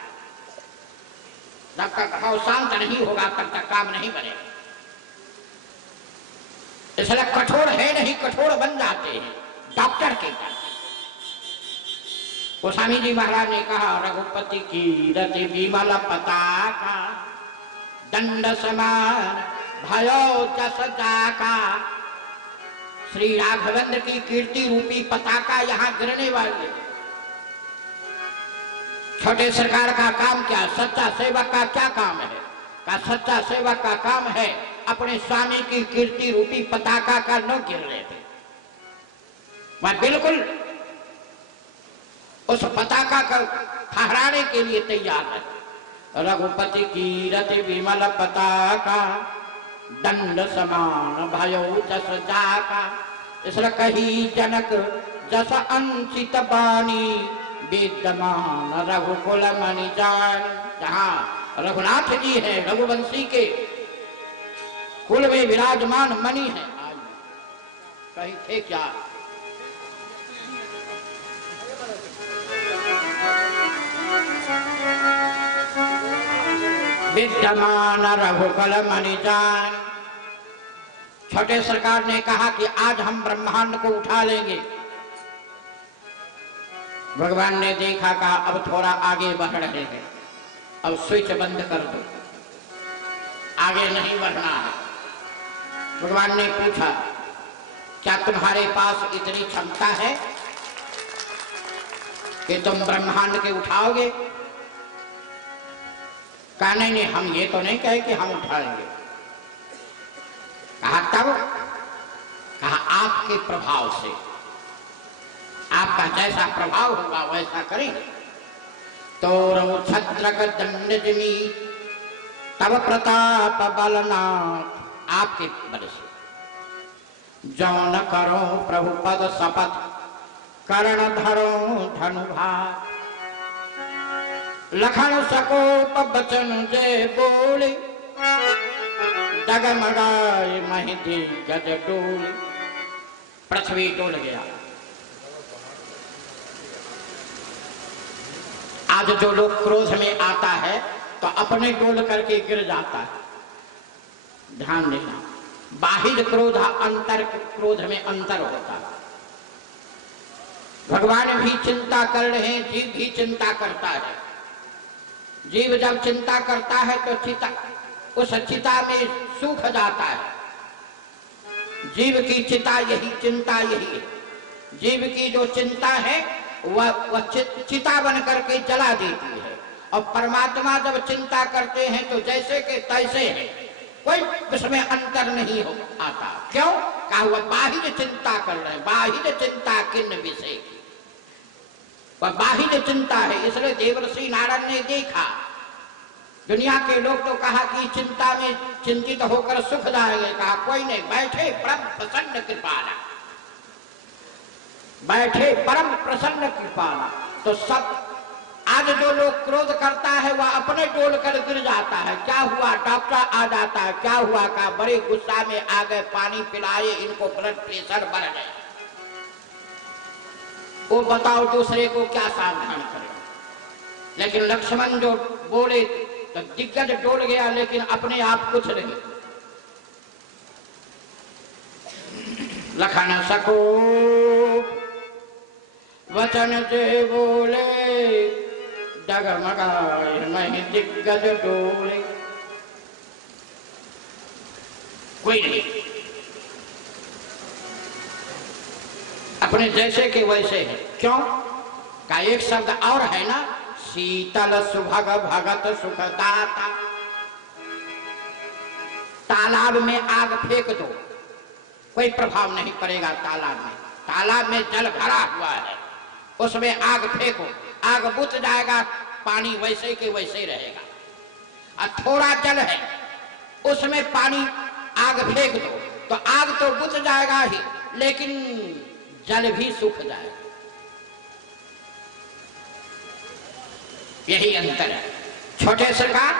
जब तक घाव शांत नहीं होगा तब तक काम नहीं बनेगा। इसलिए कठोर है नहीं, कठोर बन जाते हैं डॉक्टर के कारण। गोस्वामी जी महाराज ने कहा, रघुपति की रति विमल पताका, दंड समान भयो जस जाका। श्री राघवेंद्र की कीर्ति रूपी पताका यहाँ गिरने वाली है। छोटे सरकार का काम क्या? सच्चा सेवक का क्या काम है? का सच्चा सेवक का काम है अपने स्वामी की कीर्ति रूपी पताका का न गिरने दे। वह बिल्कुल उस पताका का फहराने के लिए तैयार है। रघुपति की रति विमल पताका, दंड समान भयो जस जाका। इसलिए कही जनक जस अंचित बानी, विद्यमान रघुकुल मणि जान। जहाँ रघुनाथ जी है, रघुवंशी के कुल में विराजमान मणि है। कहीं थे क्या? विद्यमान रघुकुल मणि जान। छोटे सरकार ने कहा कि आज हम ब्रह्मांड को उठा लेंगे। भगवान ने देखा, कहा अब थोड़ा आगे बढ़ रहे हैं, अब स्विच बंद कर दो, आगे नहीं बढ़ना है। भगवान ने पूछा, क्या तुम्हारे पास इतनी क्षमता है कि तुम ब्रह्मांड के उठाओगे? कहा नहीं, हम ये तो नहीं कहे कि हम उठाएंगे। कहा तब, कहा आपके प्रभाव से, आपका जैसा प्रभाव होगा वैसा करेंगे। तो छत्रक दंड जिमी तब प्रताप बलनाथ, आपके बल से जो न करो प्रभु पद शपथ करण धरो धनुभार। लखन सकोप बचन जय बोले डगमगाए महिधी गज डोले। पृथ्वी डोल गया। आज जो लोग क्रोध में आता है तो अपने डोल करके गिर जाता है। ध्यान देना, बाहिर क्रोध अंतर क्रोध में अंतर होता है। भगवान भी चिंता कर रहे हैं, जीव भी चिंता करता है। जीव जब चिंता करता है तो चिता, उस चिता में सूख जाता है। जीव की चिता यही, चिंता यही है। जीव की जो चिंता है वह चिता बन करके जला देती है। और परमात्मा जब चिंता करते हैं तो जैसे के तैसे है, कोई उसमें अंतर नहीं हो आता। क्यों? कहा वह बाहिर चिंता कर रहे हैं। बाहिर चिंता किन विषय की, वह बाहिर चिंता है। इसलिए देवर्षि नारद ने देखा, दुनिया के लोग तो कहा कि चिंता में चिंतित होकर सुख जाएंगे। कहा कोई नहीं, बैठे परम प्रसन्न कृपाला, बैठे परम प्रसन्न कृपाला। तो सब आज जो लोग क्रोध करता है वह अपने डोल कर गिर जाता है। क्या हुआ? डॉक्टर आ जाता है। क्या हुआ? का बड़े गुस्सा में आ गए, पानी पिलाए, इनको ब्लड प्रेशर बढ़ गया। वो बताओ दूसरे को क्या सावधान करें। लेकिन लक्ष्मण जो बोले तो दिग्गज डोल गया, लेकिन अपने आप कुछ नहीं। लखन सको वचन से बोले डगमगाए नहीं दिग्गज डोले। कोई नहीं, अपने जैसे के वैसे है। क्यों? का एक शब्द और है ना, शीतल सुभग भगत सुखदाता। तालाब में आग फेंक दो, कोई प्रभाव नहीं पड़ेगा। तालाब में जल भरा हुआ है, उसमें आग फेंको, आग बुझ जाएगा, पानी वैसे के वैसे रहेगा। और थोड़ा जल है, उसमें पानी आग फेंक दो तो आग तो बुझ जाएगा ही, लेकिन जल भी सूख जाएगा। यही अंतर है। छोटे सरकार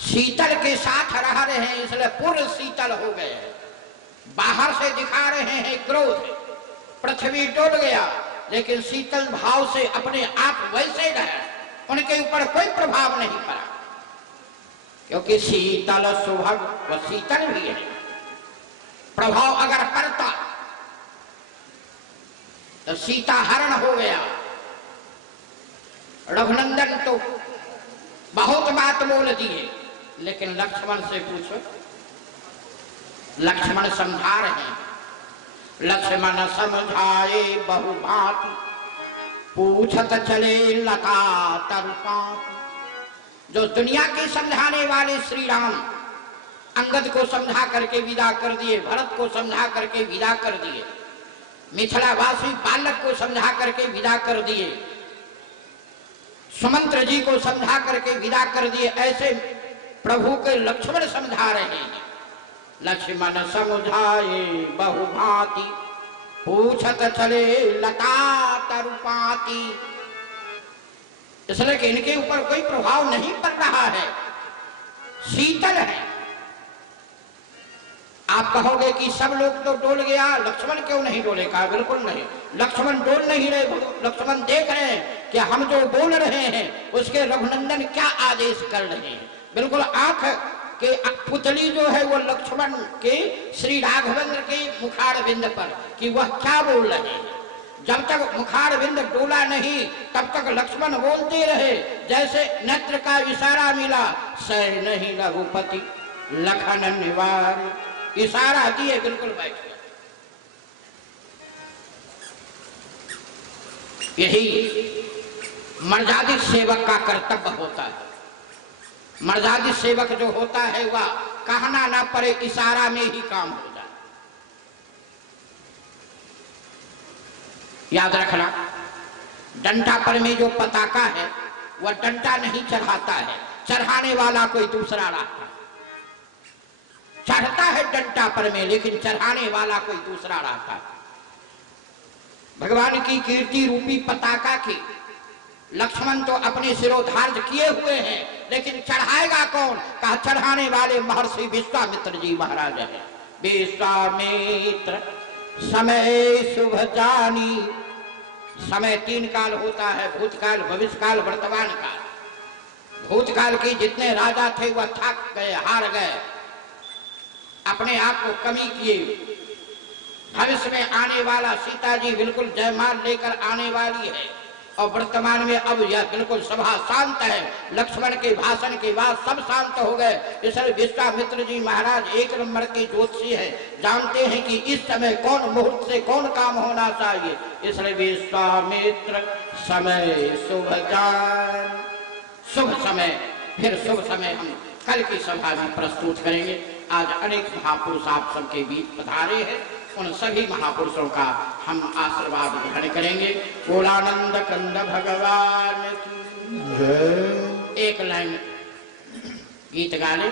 शीतल के साथ रह रहे हैं, इसलिए पूर्ण शीतल हो गए। बाहर से दिखा रहे हैं क्रोध, पृथ्वी डोल गया, लेकिन शीतल भाव से अपने आप वैसे रहे, उनके ऊपर कोई प्रभाव नहीं पड़ा। क्योंकि शीतल सुभग वो शीतल भी है। प्रभाव अगर पड़ता तो सीता हरण हो गया। रघुनंदन तो बहुत बात बोल दिए, लेकिन लक्ष्मण से पूछो, लक्ष्मण समझा रहे हैं। लक्ष्मण समझाए बहु बात, पूछत चले लता तरुपात। जो दुनिया के समझाने वाले श्री राम अंगद को समझा करके विदा कर दिए, भरत को समझा करके विदा कर दिए, मिथिलावासी बालक को समझा करके विदा कर दिए, सुमंत्र जी को समझा करके विदा कर दिए। ऐसे प्रभु के लक्ष्मण समझा रहे हैं। लक्ष्मण समझाए बहु भांति, पूछत चले लता तरुपाती। इसलिए कि इनके ऊपर कोई प्रभाव नहीं पड़ रहा है, शीतल है। आप कहोगे कि सब लोग तो डोल गया, लक्ष्मण क्यों नहीं डोले? कहा बिल्कुल नहीं, लक्ष्मण डोल नहीं रहे। लक्ष्मण देख रहे हैं कि हम जो बोल रहे हैं उसके रघुनंदन क्या आदेश कर रहे हैं। बिल्कुल आंख के पुतली जो है वो लक्ष्मण के श्री राघवेंद्र के मुखारविंद पर, कि वह क्या बोल रहे हैं। जब तक मुखारविंद डोला नहीं तब तक लक्ष्मण बोलते रहे। जैसे नेत्र का इशारा मिला, सह नहीं रघुपति लखन निवार, इशारा दिए बिल्कुल बैठ गए। यही मर्यादित सेवक का कर्तव्य होता है। मर्यादित सेवक जो होता है वह कहना ना पड़े, इशारा में ही काम हो जाए। याद रखना, डंडा पर में जो पताका है वह डंडा नहीं चढ़ाता है, चढ़ाने वाला कोई दूसरा रहता है। चढ़ता है डंडा पर में, लेकिन चढ़ाने वाला कोई दूसरा रहता है। भगवान की कीर्ति रूपी पताका की लक्ष्मण तो अपने सिरोधार्ज किए हुए हैं, लेकिन चढ़ाएगा कौन? कहा चढ़ाने वाले महर्षि विश्वामित्र जी महाराज है। विश्वामित्र समय शुभ जानी। समय 3 काल होता है, भूतकाल, भविष्यकाल, वर्तमान काल। भूतकाल के जितने राजा थे वह थक गए, हार गए, अपने आप को कमी किए। भविष्य में आने वाला सीता जी बिल्कुल जयमाल लेकर आने वाली है, और वर्तमान में अब यह बिल्कुल सभा शांत है। लक्ष्मण के भाषण के बाद सब शांत हो गए। इसलिए विश्वामित्र जी महाराज 1 नंबर के ज्योतिषी है, जानते हैं कि इस समय कौन मुहूर्त से कौन काम होना चाहिए। इसलिए विश्वामित्र समय शुभ जान। शुभ समय, फिर शुभ समय हम कल की सभा में प्रस्तुत करेंगे। आज अनेक महापुरुष आप सबके बीच पधारे हैं, उन सभी महापुरुषों का हम आशीर्वाद ग्रहण करेंगे। बोलानंद कंद भगवान की। एक लाइन गीत गा ले,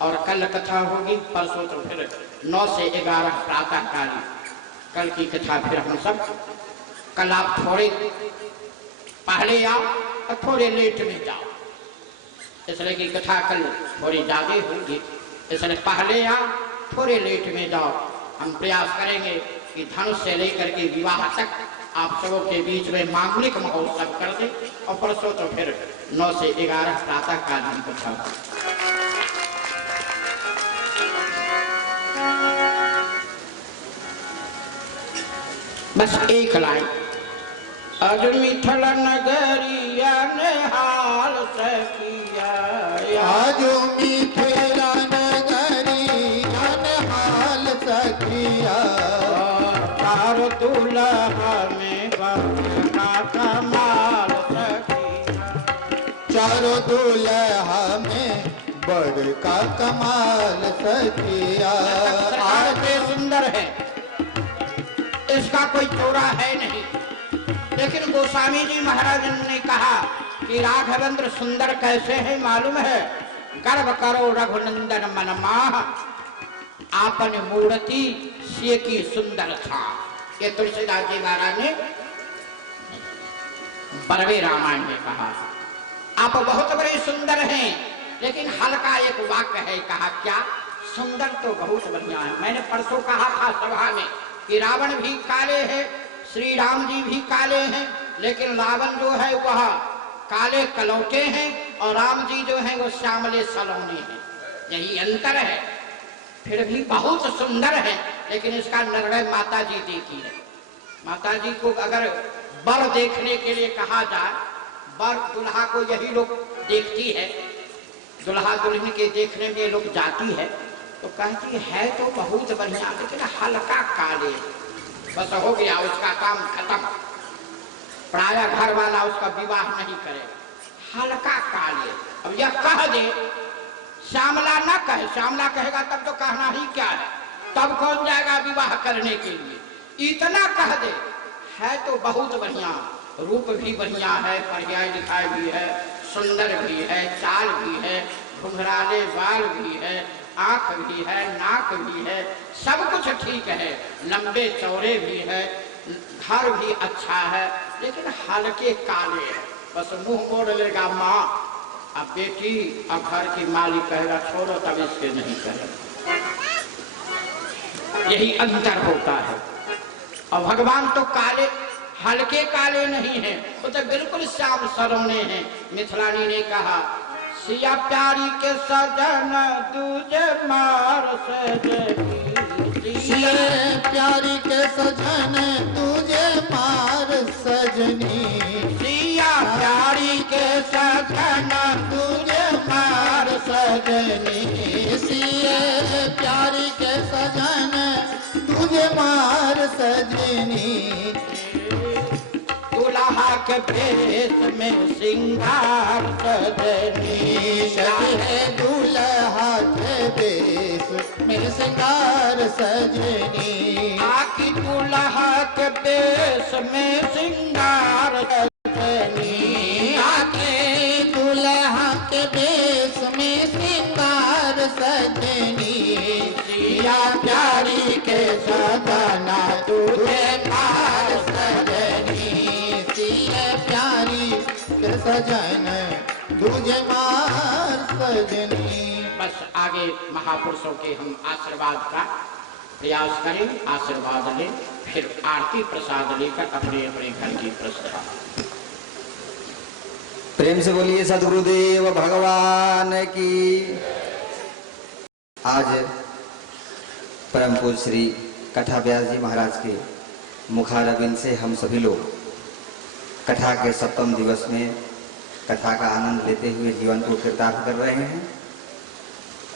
और कल कथा होगी, परसों तो फिर 9 से 11 प्रातः काली कल की कथा। फिर हम सब कल आप थोड़े पहले आओ और थोड़े लेट में जाओ, इसलिए कि कथा कल थोड़ी ज्यादा होगी, इसलिए पहले आओ थोड़े लेट में जाओ। हम प्रयास करेंगे कि धनुष से लेकर के विवाह तक आप सबों के बीच में मांगलिक महोत्सव कर दें, और परसों तो फिर 9 से 11 प्रातः कालीन कथा। बस एक लाइन। अज मिथल नगरिया ने हाल सकिया, आज मिथिला नगरिया ने हाल सकिया। तार दुल्हा में बड़का कमाल सकिया। चारों दुल्हा में बड़का कमाल सकिया। आज सुंदर है, इसका कोई चोरा है नहीं, लेकिन गोस्वामी जी महाराज ने कहा कि राघवेंद्र सुंदर कैसे है मालूम है? गर्व करो रघुनंदन मन माह, आपन मूर्ति से की सुंदर था। ये तुलसीदास जी महाराज ने बरवे रामायण में कहा। आप बहुत बड़े सुंदर हैं, लेकिन हल्का एक वाक्य है, कहा क्या? सुंदर तो बहुत बढ़िया है। मैंने परसों कहा था सभा में कि रावण भी काले हैं, श्री राम जी भी काले हैं, लेकिन रावण जो है वह काले कलौटे हैं, और राम जी जो है वो श्यामले सलोने हैं। यही अंतर है। फिर भी बहुत सुंदर है, लेकिन इसका निर्णय माता जी देती है। माता जी को अगर वर देखने के लिए कहा जाए, वर दुल्हा को यही लोग देखती है, दुल्हा दुल्हन के देखने में लोग जाती है, तो कहती है तो बहुत बढ़िया, लेकिन हल्का काले। बस हो गया, उसका काम खत्म। प्राय घर वाला उसका विवाह नहीं करे, हल्का काले। अब यह कह दे, श्यामला ना कहे, श्यामला कहेगा तब तो कहना ही क्या है, तब कौन जाएगा विवाह करने के लिए। इतना कह दे, है तो बहुत बढ़िया, रूप भी बढ़िया है, पर्याय लिखाई भी है, सुंदर भी है, चाल भी है, घुंघराले बाल भी है, आंख भी है, नाक भी है, सब कुछ ठीक है, लंबे चौड़े भी है, घर भी अच्छा है, लेकिन हल्के काले है। बस मुंह मोड़ लेगा माँ, अब बेटी, अब घर की मालिक कहेगा छोड़ो, तब इसके नहीं कहेगा। यही अंतर होता है। और भगवान तो काले, हल्के काले नहीं है, वो तो बिल्कुल श्याम सलोने हैं। मिथिलानी ने कहा, सिया प्यारी के सजन दूजे मार सजनी, सिया प्यारी के सजन तुझे मार सजनी। सिया प्यारी के सजन तुझे मार सजनी। सिया प्यारी के सजन तुझे मार सजनी। दुल्हा के भेष में सिंगार सजनी, सजने दुल्हा के देश में श्रृंगार सजनी। आकी दुल्हा के देश में सिंगार सजनी। आके दुल्हा के देश में श्रृंगार सजनी। सिया प्यारी के सजना तुझे मार सजनी सिया प्यारी के सजन तुझे मार सजनी। बस आगे महापुरुषों के हम आशीर्वाद का प्रयास करें, आशीर्वाद लें, फिर आरती प्रसाद लेकर अपने अपने घर की प्रस्थान। प्रेम से बोलिए सद्गुरुदेव भगवान की। आज परम पूज्य श्री कथा व्यास जी महाराज के मुखारबिंद से हम सभी लोग कथा के 7वें दिवस में कथा का आनंद लेते हुए जीवन को कृतार्थ कर रहे हैं।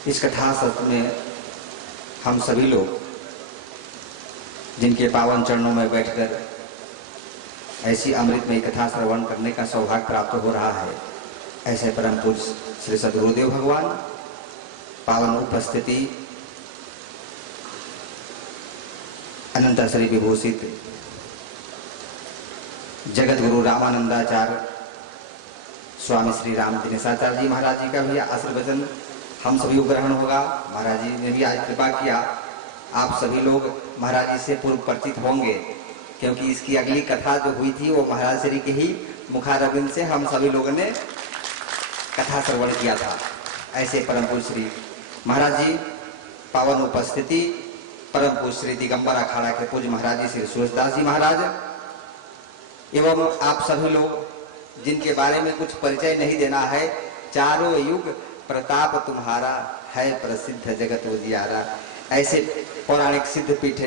इस कथा सत्र में हम सभी लोग जिनके पावन चरणों में बैठकर ऐसी अमृतमयी कथा श्रवण करने का सौभाग्य प्राप्त हो रहा है, ऐसे परम पूज्य श्री सद्गुरुदेव भगवान पावन उपस्थिति अनंत श्री विभूषित जगत गुरु रामानंदाचार्य स्वामी श्री राम दिनेशाचार्य जी महाराज जी का भी आशीर्वचन हम सभी को ग्रहण होगा। महाराज जी ने भी आज कृपा किया। आप सभी लोग महाराज जी से पूर्व परिचित होंगे, क्योंकि इसकी अगली कथा जो हुई थी वो महाराज श्री के ही मुखारबिंद से हम सभी लोगों ने कथा श्रवण किया था। ऐसे परम पूज्य श्री महाराज जी पावन उपस्थिति परम पूज्य श्री दिगंबर अखाड़ा के पूज्य महाराज जी श्री सूरजदास जी महाराज एवं आप सभी लोग जिनके बारे में कुछ परिचय नहीं देना है। चारों युग प्रताप तुम्हारा है प्रसिद्ध जगत उजियारा। ऐसे पौराणिक सिद्ध पीठ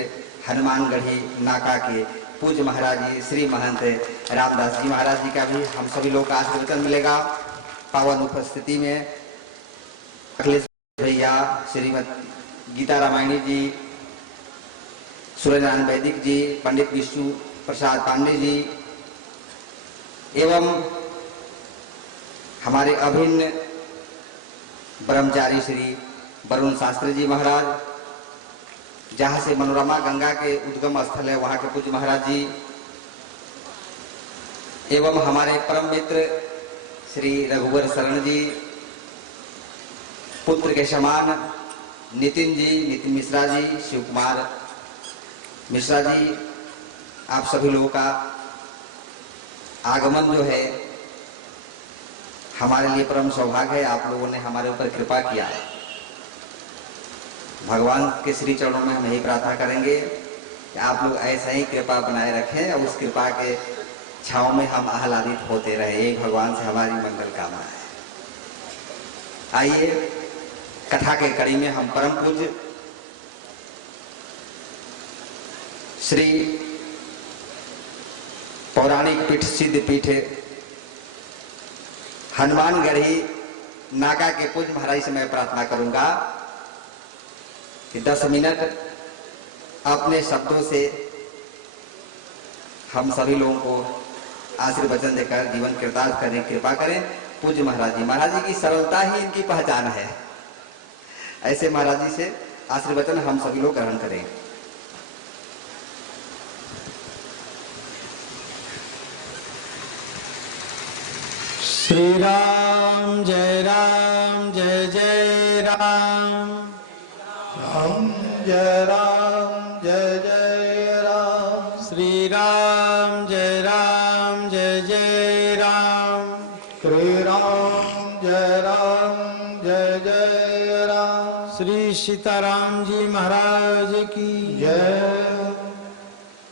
हनुमानगढ़ी नाका के पूज्य महाराज जी श्री महंत रामदास जी महाराज जी का भी हम सभी लोग का आशीर्वचन मिलेगा। पावन उपस्थिति में अखिलेश भैया, श्रीमद गीता रामायणी जी, सूर्यनारायण वैदिक जी, पंडित विष्णु प्रसाद पांडे जी एवं हमारे अभिन्न ब्रह्मचारी श्री वरुण शास्त्री जी महाराज, जहाँ से मनोरमा गंगा के उद्गम स्थल है वहाँ के पूज्य महाराज जी एवं हमारे परम मित्र श्री रघुवर शरण जी, पुत्र के समान नितिन जी, नितिन मिश्रा जी, शिव कुमार मिश्रा जी, आप सभी लोगों का आगमन जो है हमारे लिए परम सौभाग्य है। आप लोगों ने हमारे ऊपर कृपा किया। भगवान के श्री चरणों में हम यही प्रार्थना करेंगे कि आप लोग ऐसा ही कृपा बनाए रखें और उस कृपा के छांव में हम आह्लादित होते रहे। यही भगवान से हमारी मंगल कामना है। आइए कथा के कड़ी में हम परम पूज्य श्री पौराणिक पीठ सिद्ध पीठ हनुमानगढ़ी नाका के पूज्य महाराज से मैं प्रार्थना करूंगा कि 10 मिनट अपने शब्दों से हम सभी लोगों को आशीर्वचन देकर जीवन कृतार्थ करें, कृपा करें। पूज्य महाराज जी की सरलता ही इनकी पहचान है। ऐसे महाराज जी से आशीर्वचन हम सभी लोग ग्रहण करें। श्री राम जय जय राम। राम जय जय राम। श्री राम जय जय राम। श्री राम जय राम। श्री सीताराम जी महाराज की जय।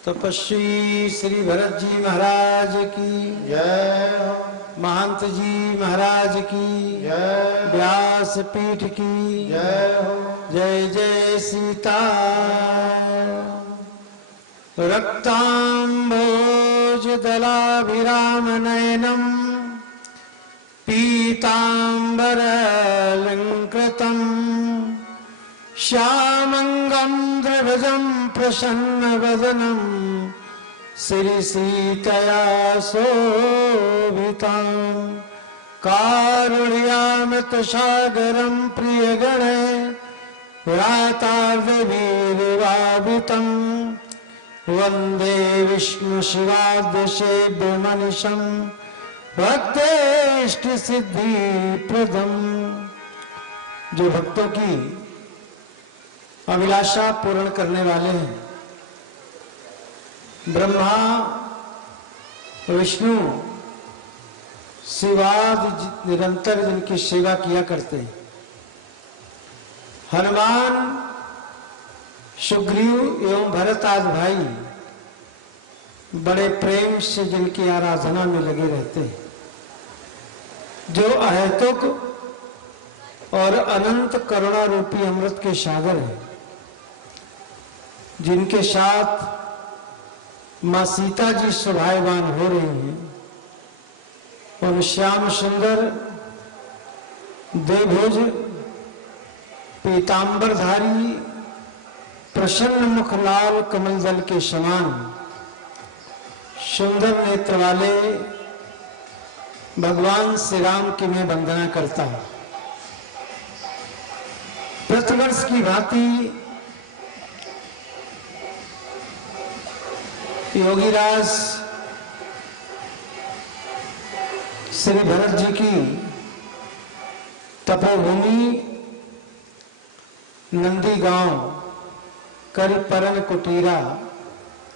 तपस्वी श्री भरत जी महाराज की जय। महंत जी महाराज की जय। व्यास पीठ की जय हो। जय जय सीता। रक्तांबोज दलाभिराम नयनम पीतांबर अलंकृतम श्यामंगम द्रवजम प्रसन्न वदनम श्री सीतया शोभितां कारुण्यामृत सागरं प्रियगणे रातार्धवीर्वावृतं वंदे विष्णु शिवादशेभ्यमनिशं भक्तेष्ट सिद्धि प्रदम। जो भक्तों की अभिलाषा पूर्ण करने वाले हैं, ब्रह्मा विष्णु शिवादि निरंतर जिनकी सेवा किया करते हैं, हनुमान सुग्रीव एवं भरत आदि भाई बड़े प्रेम से जिनकी आराधना में लगे रहते हैं, जो अहेतुक और अनंत करुणा रूपी अमृत के सागर हैं, जिनके साथ मां सीता जी सौभाग्यवान हो रही हैं, और श्याम सुंदर देवभोज पीतांबरधारी प्रसन्न मुख लाल कमल दल के समान सुंदर नेत्र वाले भगवान श्री राम की मैं वंदना करता हूं। प्रतिवर्ष की भांति योगीराज श्री भरत जी की तपोभूमि नंदी गांव कर परन कुटीरा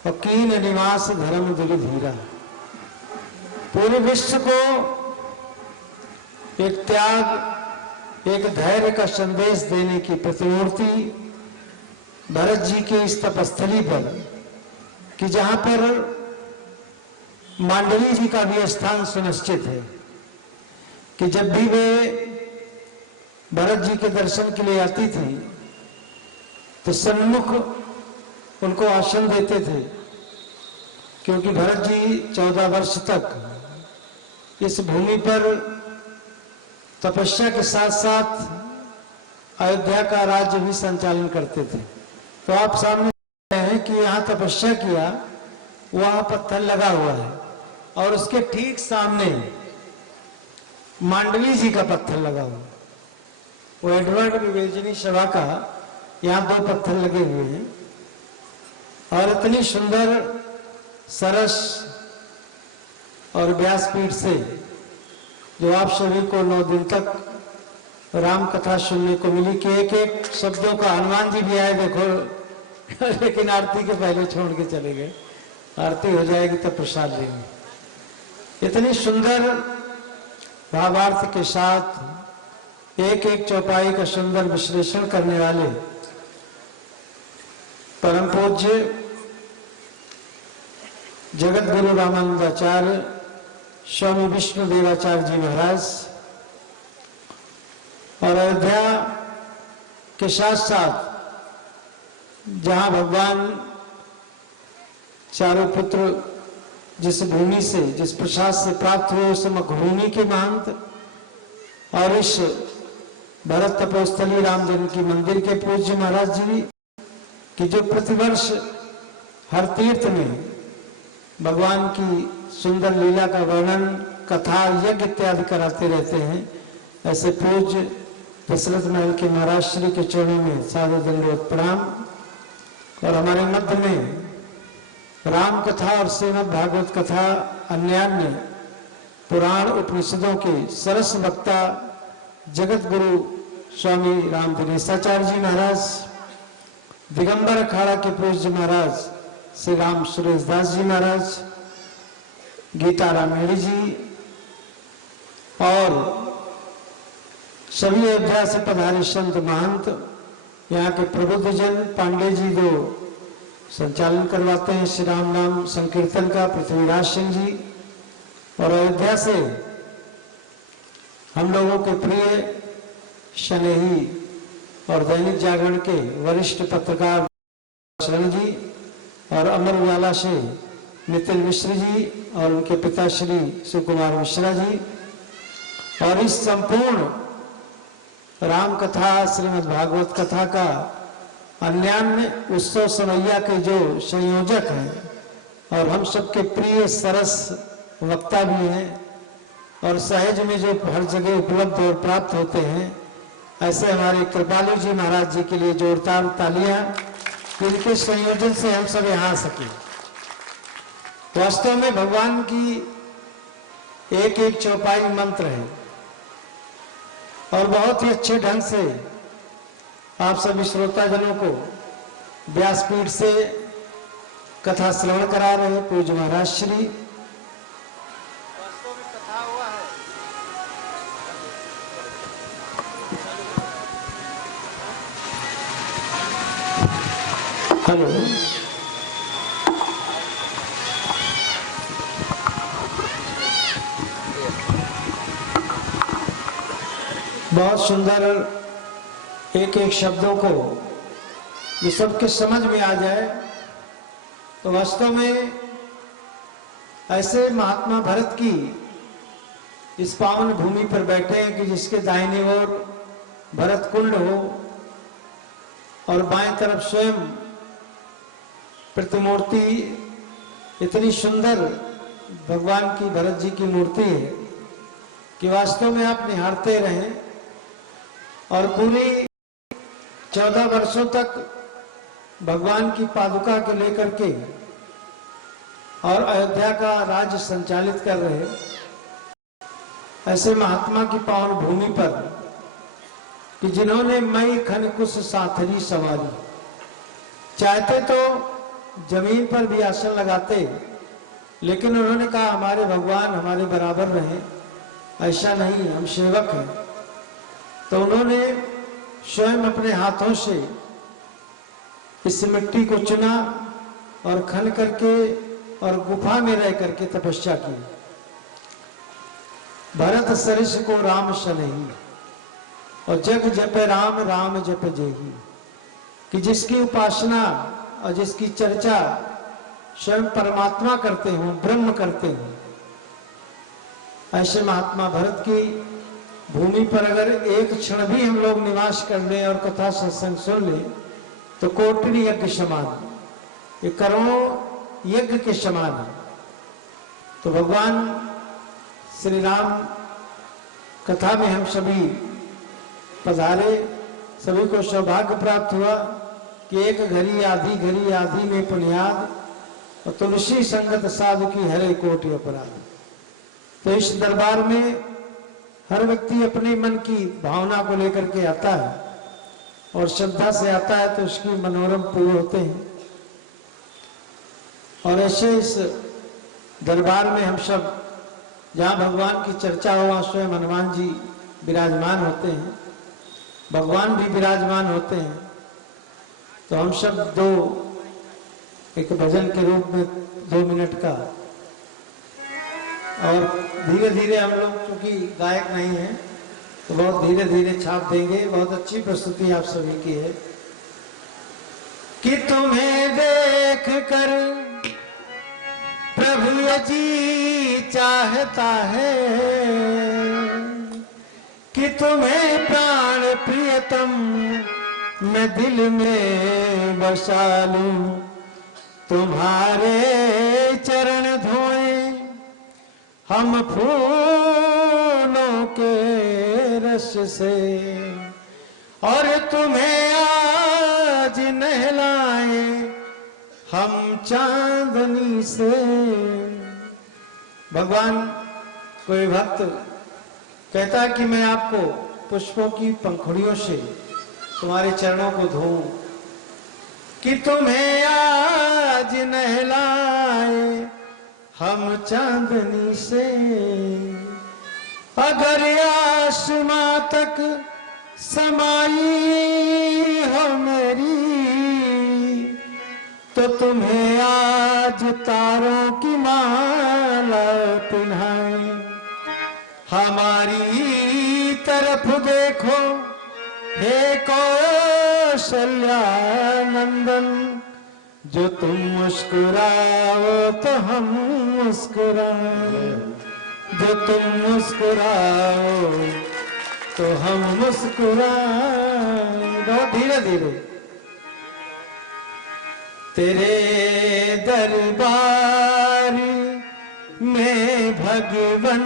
और कीन निवास धर्म दिल धीरा, पूरे विश्व को एक त्याग एक धैर्य का संदेश देने की प्रतिमूर्ति भरत जी के इस तपस्थली पर, कि जहां पर मांडवी जी का भी स्थान सुनिश्चित है, कि जब भी वे भरत जी के दर्शन के लिए आती थी तो सन्मुख उनको आसन देते थे, क्योंकि भरत जी 14 वर्ष तक इस भूमि पर तपस्या के साथ साथ अयोध्या का राज्य भी संचालन करते थे। तो आप सामने हैं कि यहाँ तपस्या किया, वहां पत्थर लगा हुआ है, और उसके ठीक सामने मांडवी जी का पत्थर लगा हुआ है। वो एडवर्ड विवेचनी सभा का यहाँ 2 पत्थर लगे हुए हैं, और इतनी सुंदर सरस और व्यासपीठ से जो आप सभी को 9 दिन तक राम कथा सुनने को मिली, कि एक एक शब्दों का हनुमान जी भी आए देखो लेकिन आरती के पहले छोड़ के चले गए, आरती हो जाएगी तो प्रसाद लेंगे। इतनी सुंदर भावार्थ के साथ एक एक चौपाई का सुंदर विश्लेषण करने वाले परम पूज्य जगत गुरु रामानंदाचार्य स्वामी विष्णुदेवाचार्य जी महाराज, और अयोध्या के साथ साथ जहां भगवान चारों पुत्र जिस भूमि से जिस प्रसाद से प्राप्त हुए उस मखभूमि के महंत, और इस भरत तपोस्थली राम जानकी मंदिर के पूज्य महाराज जी कि जो प्रतिवर्ष हर तीर्थ में भगवान की सुंदर लीला का वर्णन कथा यज्ञ इत्यादि कराते रहते हैं, ऐसे पूज्य दशरथ महल के महाराज श्री के चरणों में सादर दंडवत प्रणाम। और हमारे मध्य में राम कथा और श्रीमद् भागवत कथा अन्यान्य पुराण उपनिषदों के सरस वक्ता जगत गुरु स्वामी राम दिनेशाचार्य जी महाराज, दिगंबर अखाड़ा के पूज्य महाराज श्री राम सुरेश दास जी महाराज, गीता रामेणी जी, और सभी अयोध्या से पधारे संत महंत, यहाँ के प्रबुद्ध जन पांडे जी जो संचालन करवाते हैं श्री राम नाम संकीर्तन का, पृथ्वीराज सिंह जी, और अयोध्या से हम लोगों के प्रिय स्नेही और दैनिक जागरण के वरिष्ठ पत्रकार शरण जी, और अमर उजाला से नितिन मिश्र जी और उनके पिता श्री शिव कुमार मिश्रा जी, और इस संपूर्ण राम कथा श्रीमद् भागवत कथा का अन्यान्य उत्सव समैया के जो संयोजक हैं और हम सबके प्रिय सरस वक्ता भी हैं, और सहज में जो हर जगह उपलब्ध और प्राप्त होते हैं, ऐसे हमारे कृपालु जी महाराज जी के लिए जोरदार तालियां, इनके संयोजन से हम सब यहाँ आ सके। वास्तव में भगवान की एक एक चौपाई मंत्र है और बहुत ही अच्छे ढंग से आप सभी श्रोताजनों को व्यासपीठ से कथा श्रवण करा रहे पूज्य महाराज श्री। वास्तव में कथा हुआ है, हेलो, बहुत सुंदर एक एक शब्दों को ये सबके समझ में आ जाए तो वास्तव में ऐसे महात्मा भरत की इस पावन भूमि पर बैठे हैं कि जिसके दाहिनी ओर भरत कुंड हो और बाएं तरफ स्वयं प्रतिमूर्ति इतनी सुंदर भगवान की भरत जी की मूर्ति है कि वास्तव में आप निहारते रहें और पूरी 14 वर्षों तक भगवान की पादुका को लेकर के और अयोध्या का राज्य संचालित कर रहे ऐसे महात्मा की पावन भूमि पर कि जिन्होंने मई खनकुश साथरी सवारी, चाहते तो जमीन पर भी आसन लगाते, लेकिन उन्होंने कहा हमारे भगवान हमारे बराबर रहे, ऐसा नहीं, हम सेवक हैं। तो उन्होंने स्वयं अपने हाथों से इस मिट्टी को चुना और खन करके और गुफा में रह करके तपस्या की। भरत सरिस को राम सनेही और जग जप राम राम जप जेही, कि जिसकी उपासना और जिसकी चर्चा स्वयं परमात्मा करते हों, ब्रह्म करते हों, ऐसे महात्मा भरत की भूमि पर अगर एक क्षण भी हम लोग निवास कर लें और कथा सत्संग सुन लें तो कोटि यज्ञ समान, ये करोड़ों यज्ञ के समान है। तो भगवान श्री राम कथा में हम सभी पधारे, सभी को सौभाग्य प्राप्त हुआ कि एक घड़ी आधी में पुनियाद और तुलसी संगत साधु की हरे कोटि अपराध। तो इस दरबार में हर व्यक्ति अपने मन की भावना को लेकर के आता है और श्रद्धा से आता है तो उसकी मनोरम पूरे होते हैं। और ऐसे इस दरबार में हम सब जहाँ भगवान की चर्चा हुआ स्वयं हनुमान जी विराजमान होते हैं, भगवान भी विराजमान होते हैं। तो हम सब एक भजन के रूप में 2 मिनट का, और धीरे धीरे हम लोग क्योंकि गायक नहीं है तो बहुत धीरे धीरे छाप देंगे। बहुत अच्छी प्रस्तुति आप सभी की है कि तुम्हें देख कर प्रभु जी चाहता है कि तुम्हें प्राण प्रियतम मैं दिल में बसा लूं, तुम्हारे चरण धोए हम फूलों के रस से, और तुम्हें आज नहलाए हम चांदनी से। भगवान कोई भक्त कहता है कि मैं आपको पुष्पों की पंखुड़ियों से तुम्हारे चरणों को धोऊं, कि तुम्हें आज नहलाए हम चांदनी से। अगर आसमां तक समाई हो मेरी तो तुम्हें आज तारों की माला पिन्हाए। हमारी तरफ देखो हे कौशल्या नंदन, जो तुम मुस्कुराओ तो हम मुस्कुराए, जो तुम मुस्कुराओ तो हम मुस्कुराए। बहुत धीरे धीरे। तेरे दरबार में भगवन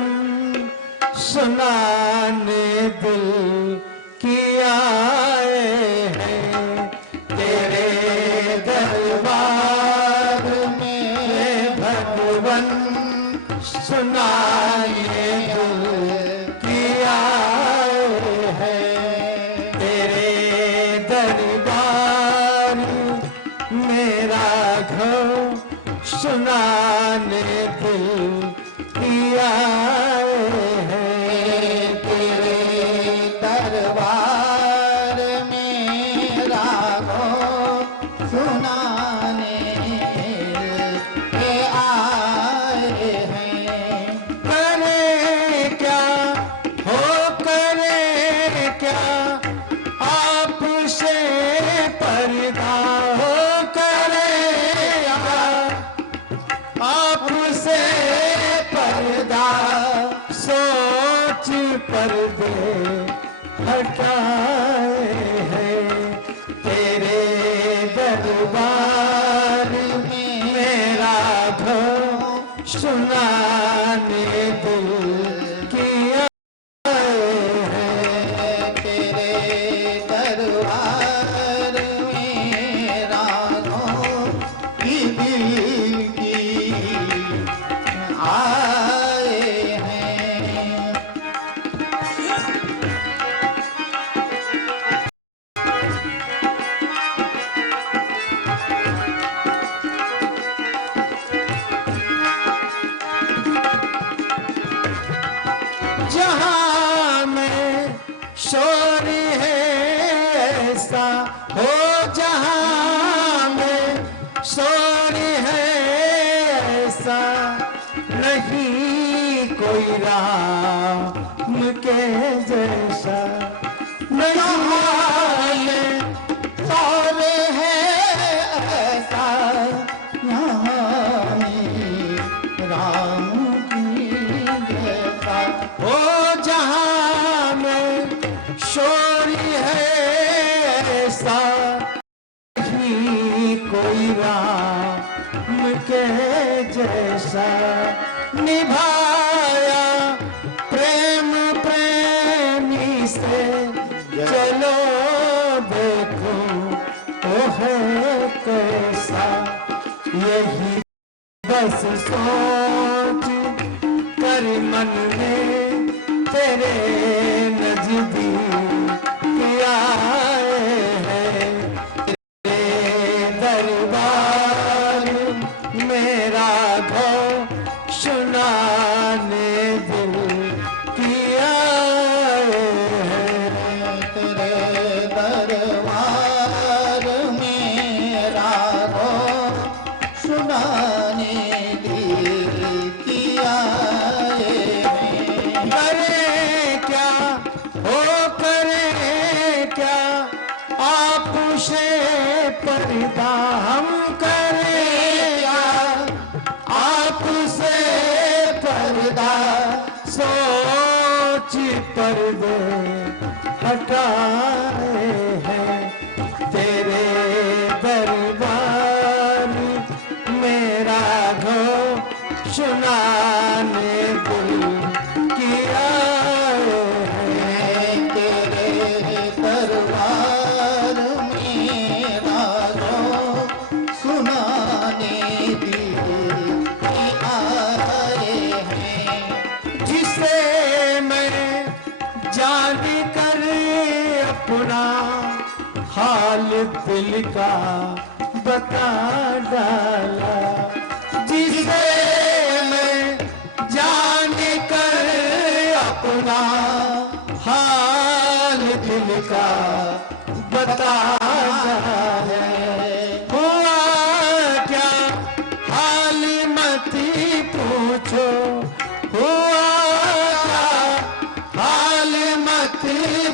सुनाने दिल की सुनाने दिल की आए हैं। तेरे दरबार मेरा घर सुनाने दिल की आए हैं। तेरे दरबार में रागो सुनाने के आए हैं। करे क्या हो करे क्या आपसे पर्दा हो करे आपसे पर्दा सोच पर्दे हटाए हैं। तेरे दरबार में मेरा घर सुनाने दिल की आए हैं। तेरे दरबार में रागों की दिल की आए हैं। जहां में शोर है ऐसा हो जहां में शोर है ऐसा नहीं कोई राम के जैसा नहीं शोर है ऐसा यहाँ राम की जैसा। हो जहां में शोर है ऐसा नहीं कोई राम के जैसा निभाया प्रेम प्रेमी से चलो देखो ओ है कैसा। यही बस सोच कर मन में तेरे नजदीक आए हैं। तेरे दरबार मेरा घर सुनाने दिल की आए हैं। तेरे दरबार में रागों सुनाने दिल की आए हैं। करे क्या हो करे क्या आपसे पर्दा हम करे क्या आपसे पर्दा सोच पर्दे हटाए हैं। तेरे दरबार मेरा घर सुनाने दिल की आए हैं। तेरे दरबार में रागों सुनाने दिल की आए हैं। जिसे मैं जान कर अपना हाल दिल का बता डाला। जिसे मैं जान कर अपना हाल दिल का बता डाला। हुआ क्या हाल मत पूछो हुआ क्या हाल मत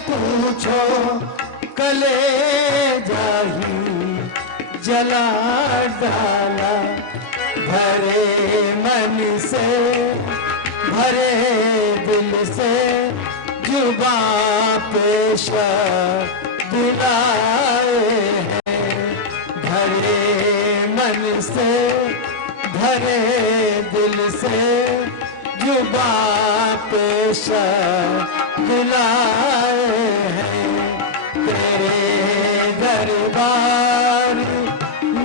पूछो कलेजा ही जला डाला। भरे मन से भरे दिल से जुबां पेश दिलाए हैं। भरे मन से भरे दिल से जुबां पेश दिलाए हैं। तेरे दरबार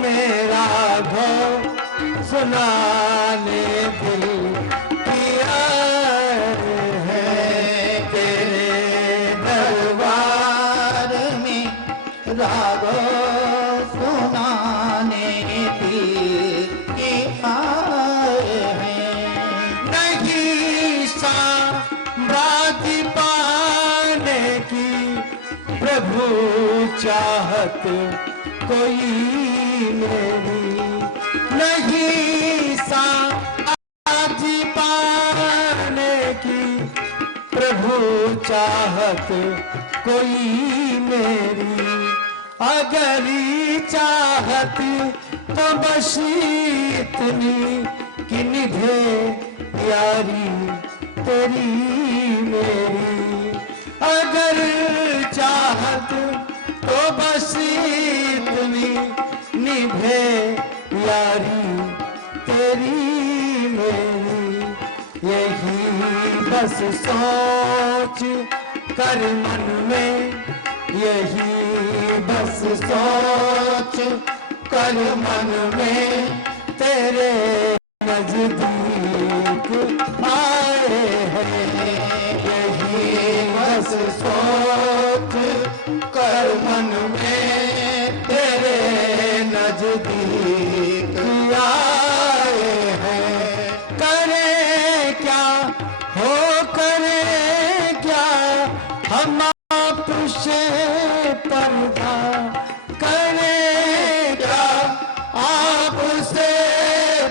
मेरा घर सुनाने दिल की सुनाने भी आए हैं। नहीं साम्राज्य पाने की प्रभु चाहत कोई मेरी, नहीं साम्राज्य पाने की प्रभु चाहत कोई मेरी। अगर चाहत तो बस इतनी कि निभे यारी तेरी मेरी। अगर चाहत तो बस इतनी निभे यारी तेरी मेरी। यही बस सोच कर मन में, यही बस सोच कर मन में तेरे नजदीक आए हैं। यही बस सोच कर मन में तेरे नजदीक आए हैं। करे क्या हो करे क्या हम आपसे पर्दा, करे क्या आपसे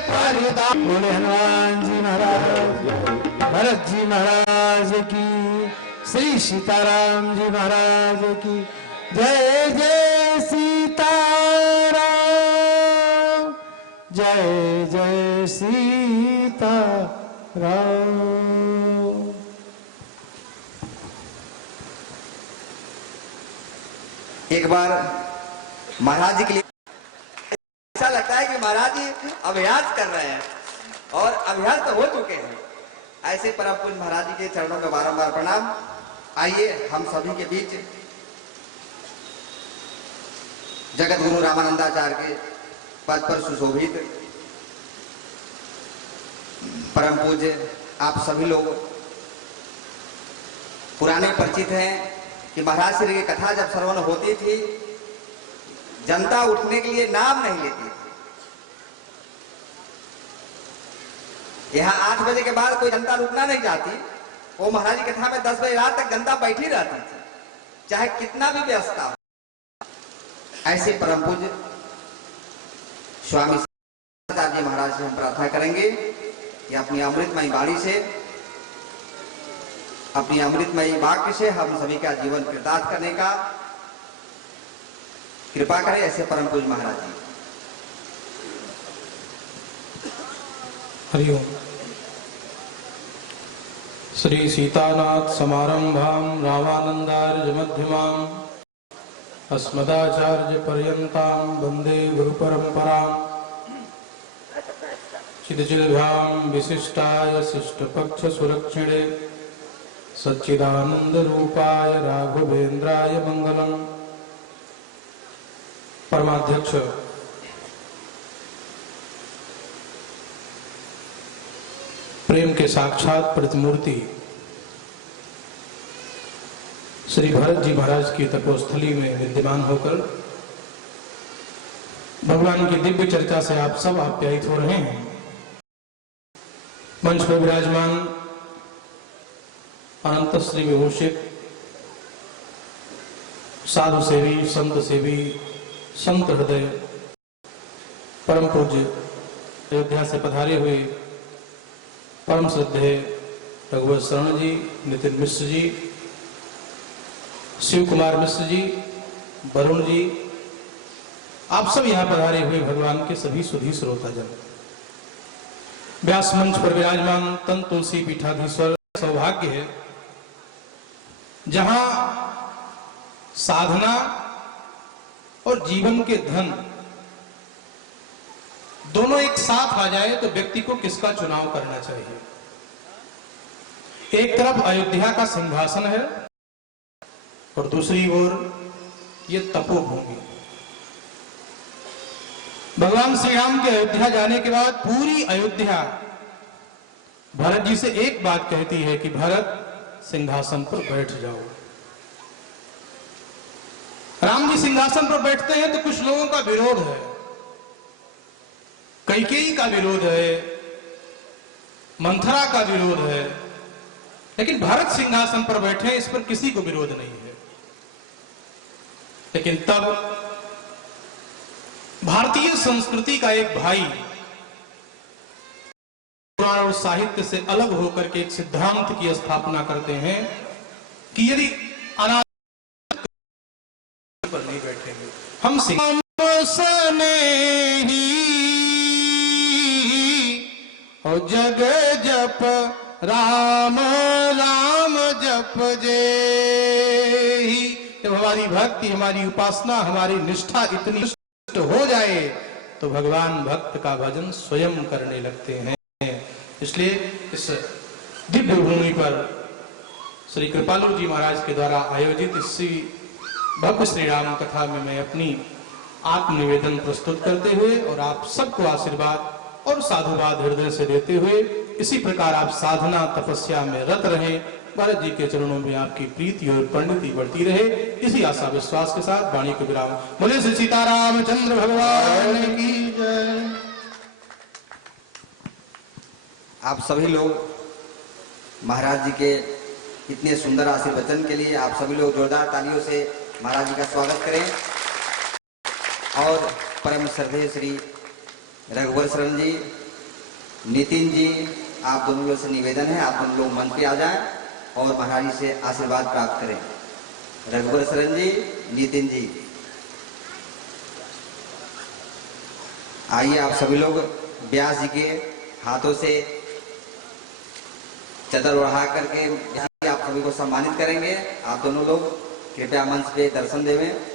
पर्दा। बोले हनुमान जी महाराज, भरत जी महाराज की, श्री सीताराम जी महाराज की जय। जय सीताराम, जय जय सीताराम। एक बार महाराज जी के लिए ऐसा लगता है कि महाराज जी अभ्यास कर रहे हैं, और अभ्यास तो हो चुके हैं। ऐसे परम पूज्य महाराज जी के चरणों में बारंबार प्रणाम। आइए हम सभी के बीच जगत गुरु रामानंदाचार्य के पद पर सुशोभित परम पूज्य आप सभी लोग पुराने परिचित हैं कि महाराज श्री की कथा जब श्रवण होती थी, जनता उठने के लिए नाम नहीं लेती थी। यहाँ 8 बजे के बाद कोई जनता रुकना नहीं चाहती। वो महाराज की कथा में 10 बजे रात तक जनता बैठी रहती थी, चाहे कितना भी व्यस्तता हो। ऐसे परम पूज्य स्वामी आचार्य जी महाराज से हम प्रार्थना करेंगे कि अपनी अमृतमयी वाणी से, अपनी अमृतमयी वाक्य से हम सभी का जीवन कृतार्थ करने का कृपा करें। ऐसे परम पूज्य महाराज जी। हरिओम। श्री सीतानाथ समारंभां रामानंदार्य मध्यमां अस्मदाचार्य पर्यन्तां वंदे गुरु परंपरां। चिदचिद्भ्यां विशिष्टाय शिष्टपक्ष सुरक्षिणे सच्चिदानंद रूपाय राघवेंद्राय मंगलम। परमाध्यक्ष प्रेम के साक्षात प्रतिमूर्ति श्री भरत जी महाराज की तपोस्थली में विद्यमान होकर भगवान की दिव्य चर्चा से आप सब आप्यायित हो रहे हैं। मंच पर विराजमान अनंत श्री विभूषित साधु सेवी, संत सेवी, संत हृदय परम पूज्य अयोध्या से पधारे हुए परम श्रद्धेय रघुवंश शरण जी, नितिन मिश्र जी, शिव कुमार मिश्र जी, वरुण जी, आप सब यहाँ पधारे हुए भगवान के सभी सुधी श्रोताजन। व्यास मंच पर विराजमान तन तुलसी पीठाधीश्वर, सौभाग्य है जहां साधना और जीवन के धन दोनों एक साथ आ जाए तो व्यक्ति को किसका चुनाव करना चाहिए। एक तरफ अयोध्या का सिंहासन है और दूसरी ओर ये तपोभूमि। भगवान श्री राम के अयोध्या जाने के बाद पूरी अयोध्या भरत जी से एक बात कहती है कि भरत सिंहासन पर बैठ जाओ। राम राम जी सिंहासन पर बैठते हैं तो कुछ लोगों का विरोध है, कैकेयी का विरोध है, मंथरा का विरोध है, लेकिन भरत सिंहासन पर बैठे इस पर किसी को विरोध नहीं है। लेकिन तब भारतीय संस्कृति का एक भाई पुराण और साहित्य से अलग होकर के एक सिद्धांत की स्थापना करते हैं कि यदि अनाथ पर नहीं बैठेंगे हम और जग जप राम राम जप जे। जब हमारी भक्ति, हमारी उपासना, हमारी निष्ठा इतनी हो जाए तो भगवान भक्त का भजन स्वयं करने लगते हैं। इसलिए इस दिव्य भूमि पर श्री कृपालु जी महाराज के द्वारा आयोजित इसी भव्य श्री राम कथा में मैं अपनी आत्मनिवेदन प्रस्तुत करते हुए और आप सबको आशीर्वाद और साधुवाद हृदय से देते हुए इसी प्रकार आप साधना तपस्या में रत रहें, भरत जी के चरणों में आपकी प्रीति और परिणति बढ़ती रहे, इसी आशा विश्वास के साथ वाणी को विराम। बोले श्री सीतारामचंद्र भगवान की जय। आप सभी लोग महाराज जी के इतने सुंदर आशीर्वचन के लिए आप सभी लोग जोरदार तालियों से महाराज जी का स्वागत करें। और परम श्रद्धेय श्री रघुवर शरण जी, नितिन जी, आप दोनों लोग से निवेदन है आप दोनों लोग मंच पे आ जाएं और महाराज जी से आशीर्वाद प्राप्त करें। रघुवर शरण जी, नितिन जी, आइए आप सभी लोग व्यास जी के हाथों से चदर ओढ़ा करके आप सभी को सम्मानित करेंगे। आप दोनों लोग कृपया मंच पे दर्शन देवें।